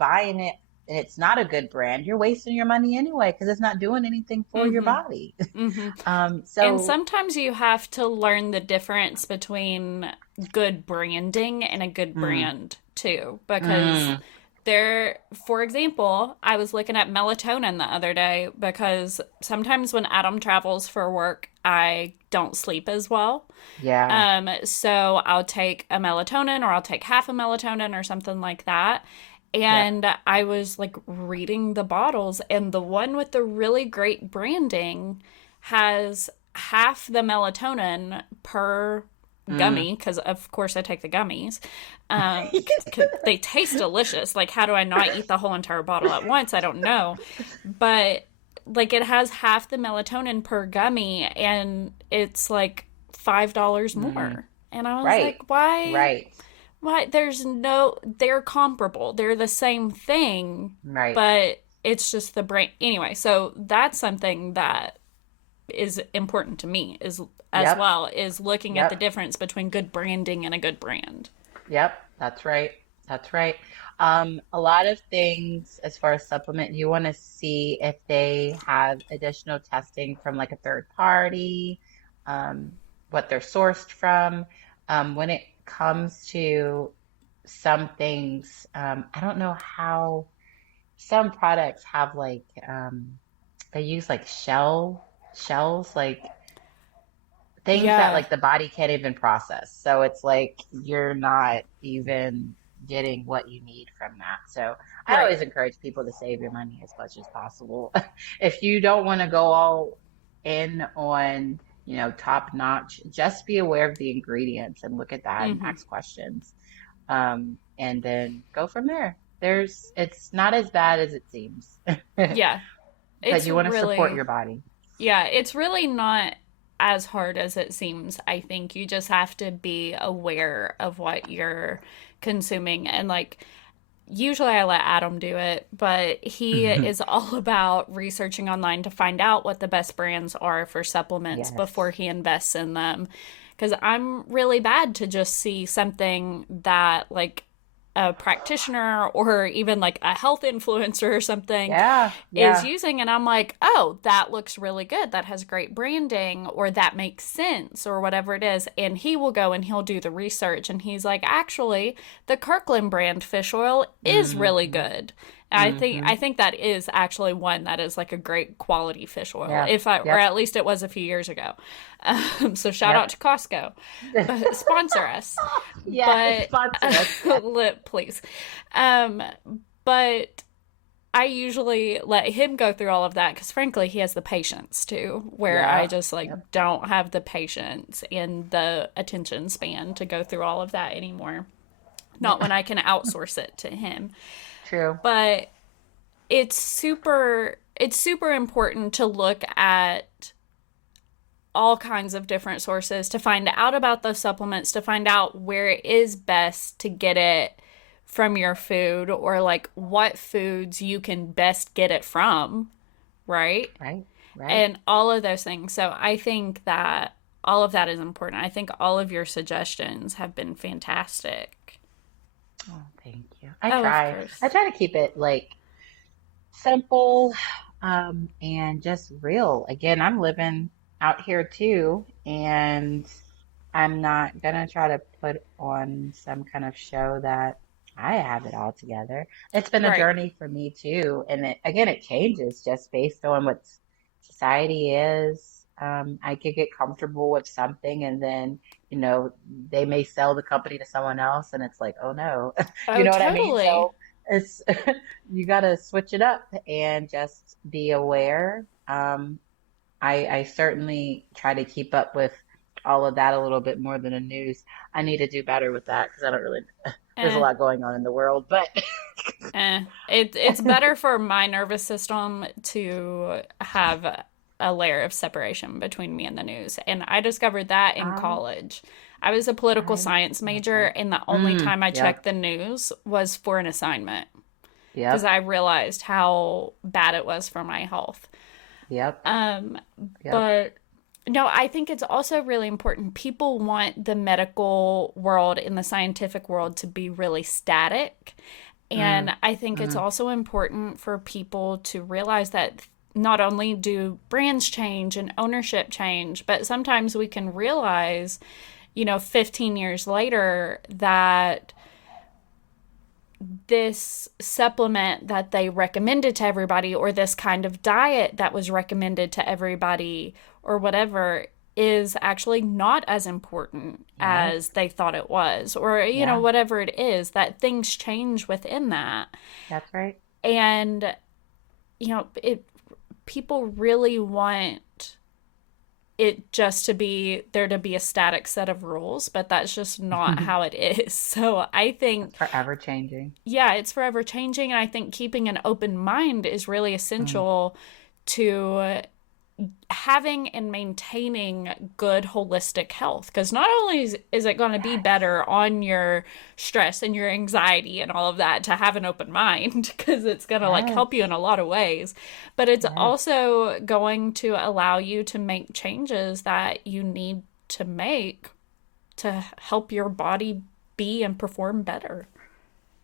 and it's not a good brand, you're wasting your money anyway because it's not doing anything for your Mm-hmm. body. Mm-hmm. And So sometimes you have to learn the difference between good branding and a good mm, brand too. Because mm, for example, I was looking at melatonin the other day because sometimes when Adam travels for work, I don't sleep as well. yeah, So I'll take a melatonin or I'll take half a melatonin or something like that. yep, And I was like reading the bottles, and the one with the really great branding has half the melatonin per mm. gummy because of course I take the gummies. They taste delicious. Like, how do I not eat the whole entire bottle at once? I don't know. But like, it has half the melatonin per gummy, and it's like $5 Mm. more. And I was Right, like, why? right, Why? They're comparable. They're the same thing, right. but it's just the brain. Anyway, so that's something that is important to me is as Yep, well is looking at the yep. difference between good branding and a good brand. Yep, that's right. That's right. A lot of things as far as supplement, you want to see if they have additional testing from like a third party, um, what they're sourced from. When it comes to some things, I don't know how some products have like they use like shells, like things that Yeah. like the body can't even process. So it's like you're not even getting what you need from that. So I Right. always encourage people to save your money as much as possible. If you don't want to go all in on, top notch, just be aware of the ingredients and look at that and Mm-hmm. ask questions. And then go from there. It's not as bad as it seems, Yeah. but It's you want to support really your body. Yeah, it's really not as hard as it seems. I think you just have to be aware of what you're consuming. And like, usually I let Adam do it, but he is all about researching online to find out what the best brands are for supplements before Yes. he invests in them. Because I'm really bad to just see something that, like, a practitioner or even like a health influencer or something Yeah, is yeah. using, and I'm like, oh, that looks really good, that has great branding, or that makes sense, or whatever it is. And he will go and he'll do the research, and he's like, actually, the Kirkland brand fish oil is really Hmm. good. And I Hmm. think that is actually one that is like a great quality fish oil, Yeah. if I or Yep. at least it was a few years ago. So shout out Yep. to Costco, but sponsor us. Yes, But sponsor us. Yes. please. um but I usually let him go through all of that because, frankly, he has the patience too, where I Yep. just like Yep. don't have the patience and the attention span to go through all of that anymore. Not when I can outsource it to him. True. But it's super important to look at all kinds of different sources to find out about those supplements, to find out where it is best to get it from your food, or like what foods you can best get it from, right? Right. Right. And all of those things. So I think that all of that is important. I think all of your suggestions have been fantastic. Oh, thank you. I Oh, of try. I course. try to keep it like simple, and just real. Again, I'm living out here too, and I'm not gonna try to put on some kind of show that I have it all together. It's been a Right. journey for me too, and it changes just based on what society is. I could get comfortable with something, and then they may sell the company to someone else, and it's like, oh no, you Oh, know what I mean? totally. So it's you got to switch it up and just be aware. I certainly try to keep up with all of that a little bit more than the news. I need to do better with that because I don't really, there's a Eh. lot going on in the world, but It's better for my nervous system to have a layer of separation between me and the news. And I discovered that in I, college. I was a political I science love major, that. and the only time I checked Yep, the news was for an assignment because yep, I realized how bad it was for my health. yep, Um, yep. but No, I think it's also really important. People want the medical world and the scientific world to be really static. And Mm, I think it's mm, also important for people to realize that not only do brands change and ownership change, but sometimes we can realize, 15 years later that this supplement that they recommended to everybody or this kind of diet that was recommended to everybody or whatever is actually not as important yes. as they thought it was, or Yeah, whatever it is, that things change within that. that's right. And it people really want it just to be there to be a static set of rules, but that's just not how it is. So I think, That's forever changing. yeah, it's forever changing. And I think keeping an open mind is really Mm, essential to having and maintaining good holistic health, because not only is it going to be yes. better on your stress and your anxiety and all of that to have an open mind because it's going to like Yes. help you in a lot of ways, but it's Yes. also going to allow you to make changes that you need to make to help your body be and perform better.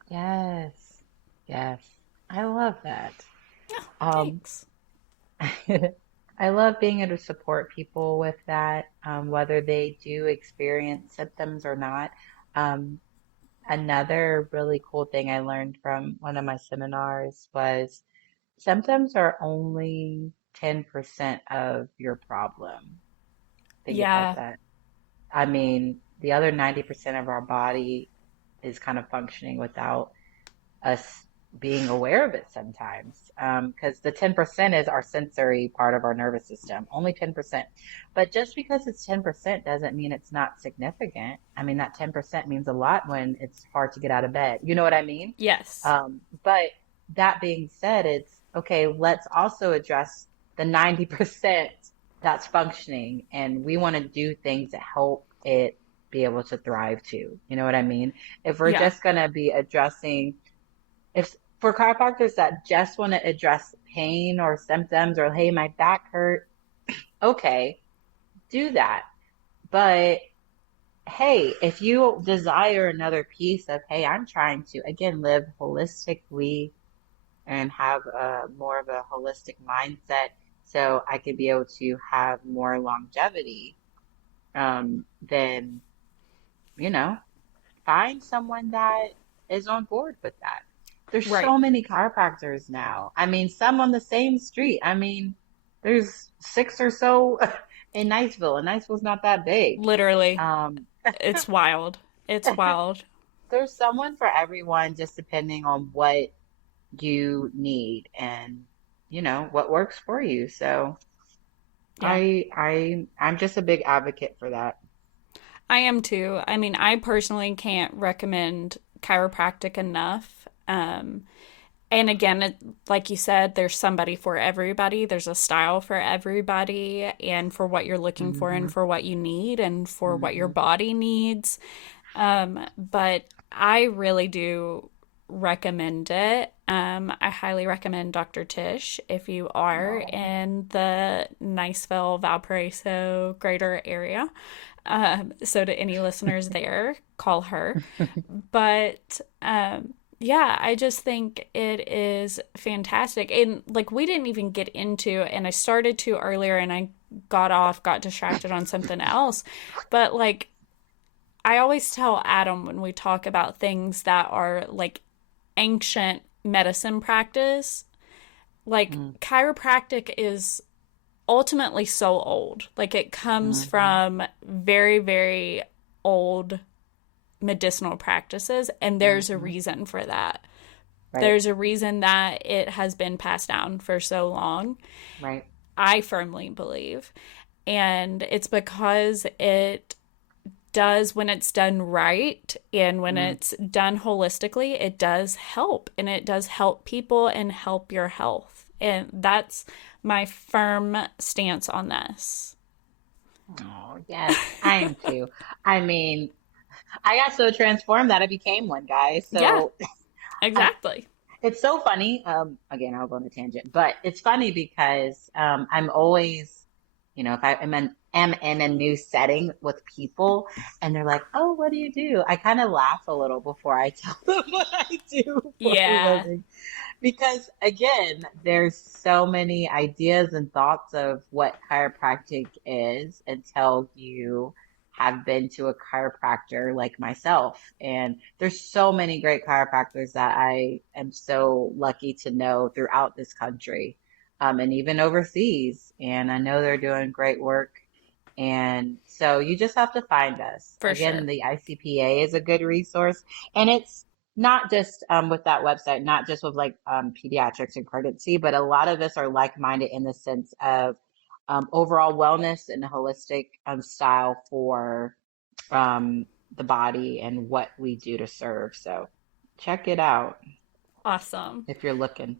Yes. Yes. I love that. Oh, Um, thanks. I love being able to support people with that, whether they do experience symptoms or not. Um, Another really cool thing I learned from one of my seminars was symptoms are only 10% of your problem. Think about Yeah. that. I mean, the other 90% of our body is kind of functioning without us being aware of it sometimes. Because the 10% is our sensory part of our nervous system, only 10%. But just because it's 10% doesn't mean it's not significant. I mean, that 10% means a lot when it's hard to get out of bed. You know what I mean? Yes. But that being said, it's okay, let's also address the 90% that's functioning. And we want to do things to help it be able to thrive too. You know what I mean? If we're Yeah. just going to be addressing if for chiropractors that just want to address pain or symptoms or hey, my back hurt, okay, do that. But hey, if you desire another piece of hey, I'm trying to again live holistically and have a more of a holistic mindset so I could be able to have more longevity, then you know, find someone that is on board with that. There's Right. so many chiropractors now. I mean, some on the same street. I mean, there's six or so in Niceville, and Niceville's not that big. Literally. Um, It's wild. It's wild. there's someone for everyone, just depending on what you need and what works for you. So Yeah. I'm just a big advocate for that. I am too. I mean, I personally can't recommend chiropractic enough. And again, like you said, there's somebody for everybody. There's a style for everybody, and for what you're looking for, Hmm. and for what you need, and for what your Hmm. body needs. But I really do recommend it. I highly recommend Dr. Tish if you are Oh. in the Niceville, Valparaiso greater area. So to any listeners there, call her. But yeah, I just think it is fantastic. And like we didn't even get into, and I started to earlier and I got distracted on something else. But like I always tell Adam when we talk about things that are like ancient medicine practice, like Mm. chiropractic is ultimately so old. Like it comes Hmm. from very, very old medicinal practices, and there's a Hmm. reason for that. Right. There's a reason that it has been passed down for so long. Right. I firmly believe. And it's because it does, when it's done right and when Mm. it's done holistically, it does help, and it does help people and help your health. And that's my firm stance on this. Oh, yes, I am too. I mean, I got so transformed that I became one, guys. Yeah, So I, exactly. it's so funny. Again, I'll go on a tangent, but it's funny because I'm always, if I am in am in a new setting with people and they're like, "Oh, what do you do?" I kind of laugh a little before I tell them what I do for a Yeah, living. Because again, there's so many ideas and thoughts of what chiropractic is until you have been to a chiropractor like myself. And there's so many great chiropractors that I am so lucky to know throughout this country, and even overseas. And I know they're doing great work. And so you just have to find us. for Again, sure. the ICPA is a good resource. And it's not just with that website, not just with like pediatrics and pregnancy, but a lot of us are like-minded in the sense of overall wellness and a holistic style for um, the body and what we do to serve. So check it out Awesome. if you're looking.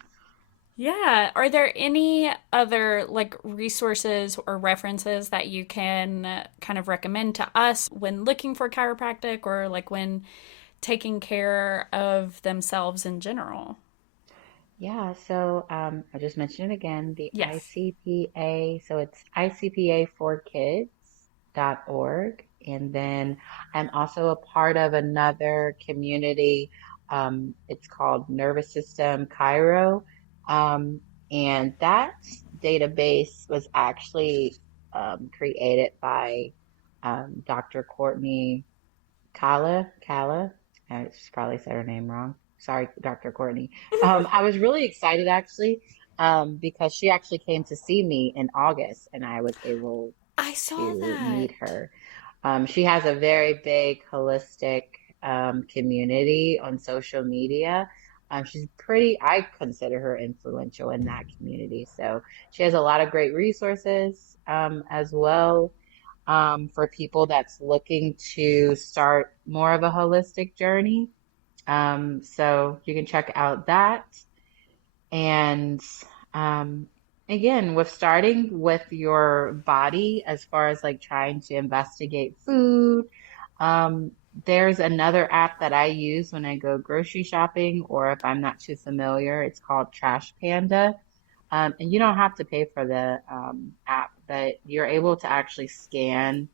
Yeah. Are there any other like resources or references that you can kind of recommend to us when looking for chiropractic or like when taking care of themselves in general? Yeah, so I just mentioned it again, the Yes. ICPA. So it's ICPA4kids.org. And then I'm also a part of another community. It's called Nervous System Cairo. Um, and that database was actually created by Dr. Courtney Kala. I just probably said her name wrong. Sorry, Dr. Courtney. I was really excited actually, because she actually came to see me in August and I was able I saw to that. meet her. She has a very big holistic community on social media. She's pretty, I consider her influential in that community. So she has a lot of great resources as well, for people that's looking to start more of a holistic journey. So you can check out that. And um, again, with starting with your body, as far as like trying to investigate food, um, there's another app that I use when I go grocery shopping, or if I'm not too familiar, it's called Trash Panda. And you don't have to pay for the app, but you're able to actually scan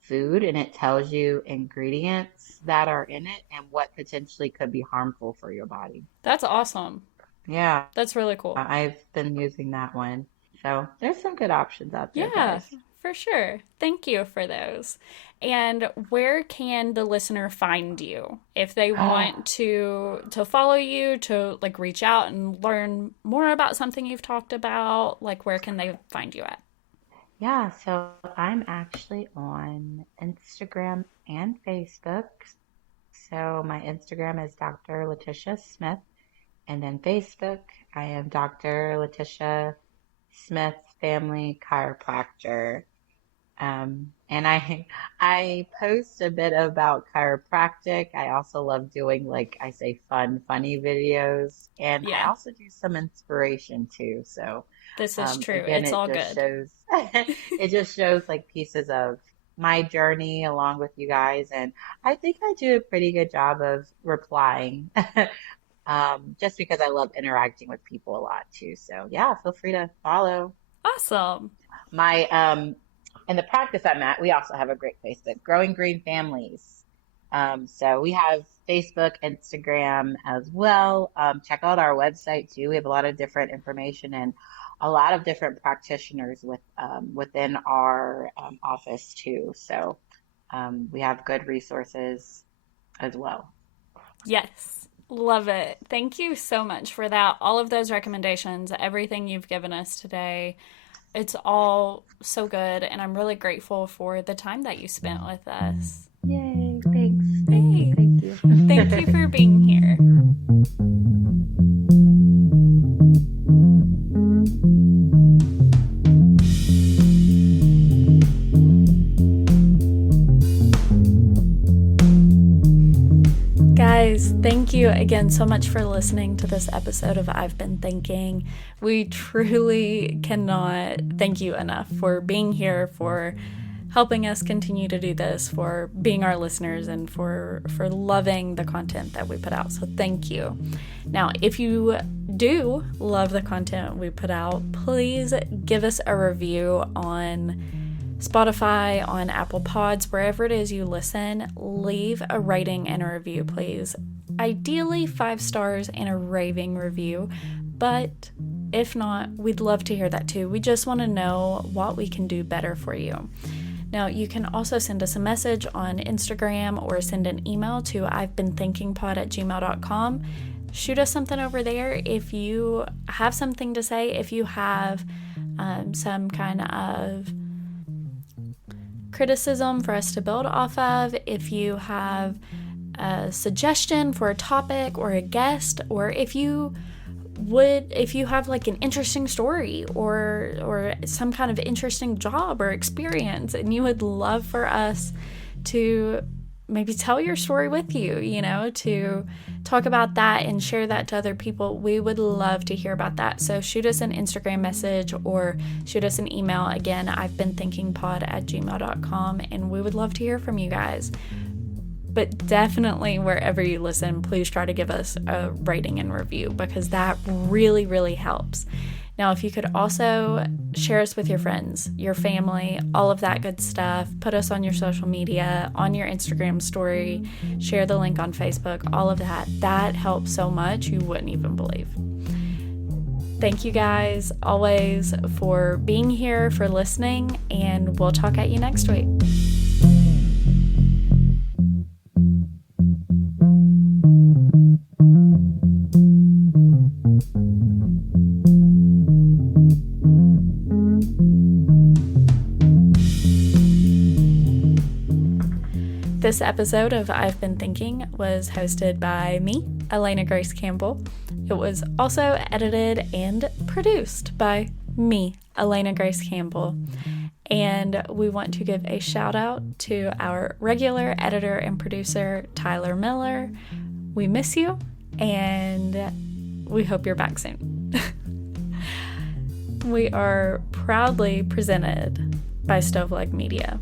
food and it tells you ingredients that are in it and what potentially could be harmful for your body. That's awesome. Yeah, That's really cool. I've been using that one. So there's some good options out there, Yeah, guys. for sure. Thank you for those. And where can the listener find you if they want to follow you, to like reach out and learn more about something you've talked about? Like where can they find you at? Yeah, so I'm actually on Instagram and Facebook. So my Instagram is Dr. Letitia Smith, and then Facebook, I am Dr. Letitia Smith, Family Chiropractor. And I post a bit about chiropractic. I also love doing like I say fun, funny videos, and I Yeah, also do some inspiration too. So this is true. again, It's it all just good. shows it just shows like pieces of my journey along with you guys, and I think I do a pretty good job of replying. Just because I love interacting with people a lot too. So yeah, feel free to follow Awesome. my in the practice I'm at. We also have a great Facebook, Growing Green Families. So we have Facebook, Instagram as well. Check out our website too. We have a lot of different information and a lot of different practitioners within our office too. So we have good resources as well. Yes. Love it. Thank you so much for that. All of those recommendations, everything you've given us today. It's all so good, and I'm really grateful for the time that you spent with us. Yay, thanks. Thank you. Yay! Thank you. Thank you for being here. Guys, thank you again so much for listening to this episode of I've Been Thinking. We truly cannot thank you enough for being here, for helping us continue to do this, for being our listeners, and for loving the content that we put out. So thank you. Now, if you do love the content we put out, please give us a review on Spotify, on Apple Pods, wherever it is you listen, leave a rating and a review, please. Ideally 5 stars and a raving review, but if not, we'd love to hear that too. We just want to know what we can do better for you. Now, you can also send us a message on Instagram or send an email to ivebenthinkingpod@gmail.com. Shoot us something over there if you have something to say, if you have some kind of criticism for us to build off of, if you have a suggestion for a topic or a guest, or if you have like an interesting story or some kind of interesting job or experience and you would love for us to maybe tell your story with you, to talk about that and share that to other people, we would love to hear about that. So shoot us an Instagram message or shoot us an email. Again, ivebenthinkingpod@gmail.com, and we would love to hear from you guys. But definitely wherever you listen, please try to give us a rating and review because that really, really helps. Now, if you could also share us with your friends, your family, all of that good stuff, put us on your social media, on your Instagram story, share the link on Facebook, all of that. That helps so much you wouldn't even believe. Thank you guys always for being here, for listening, and we'll talk at you next week. This episode of I've Been Thinking was hosted by me, Elena Grace Campbell. It was also edited and produced by me, Elena Grace Campbell. And we want to give a shout out to our regular editor and producer, Tyler Miller. We miss you, and we hope you're back soon. We are proudly presented by Stoveleg Media.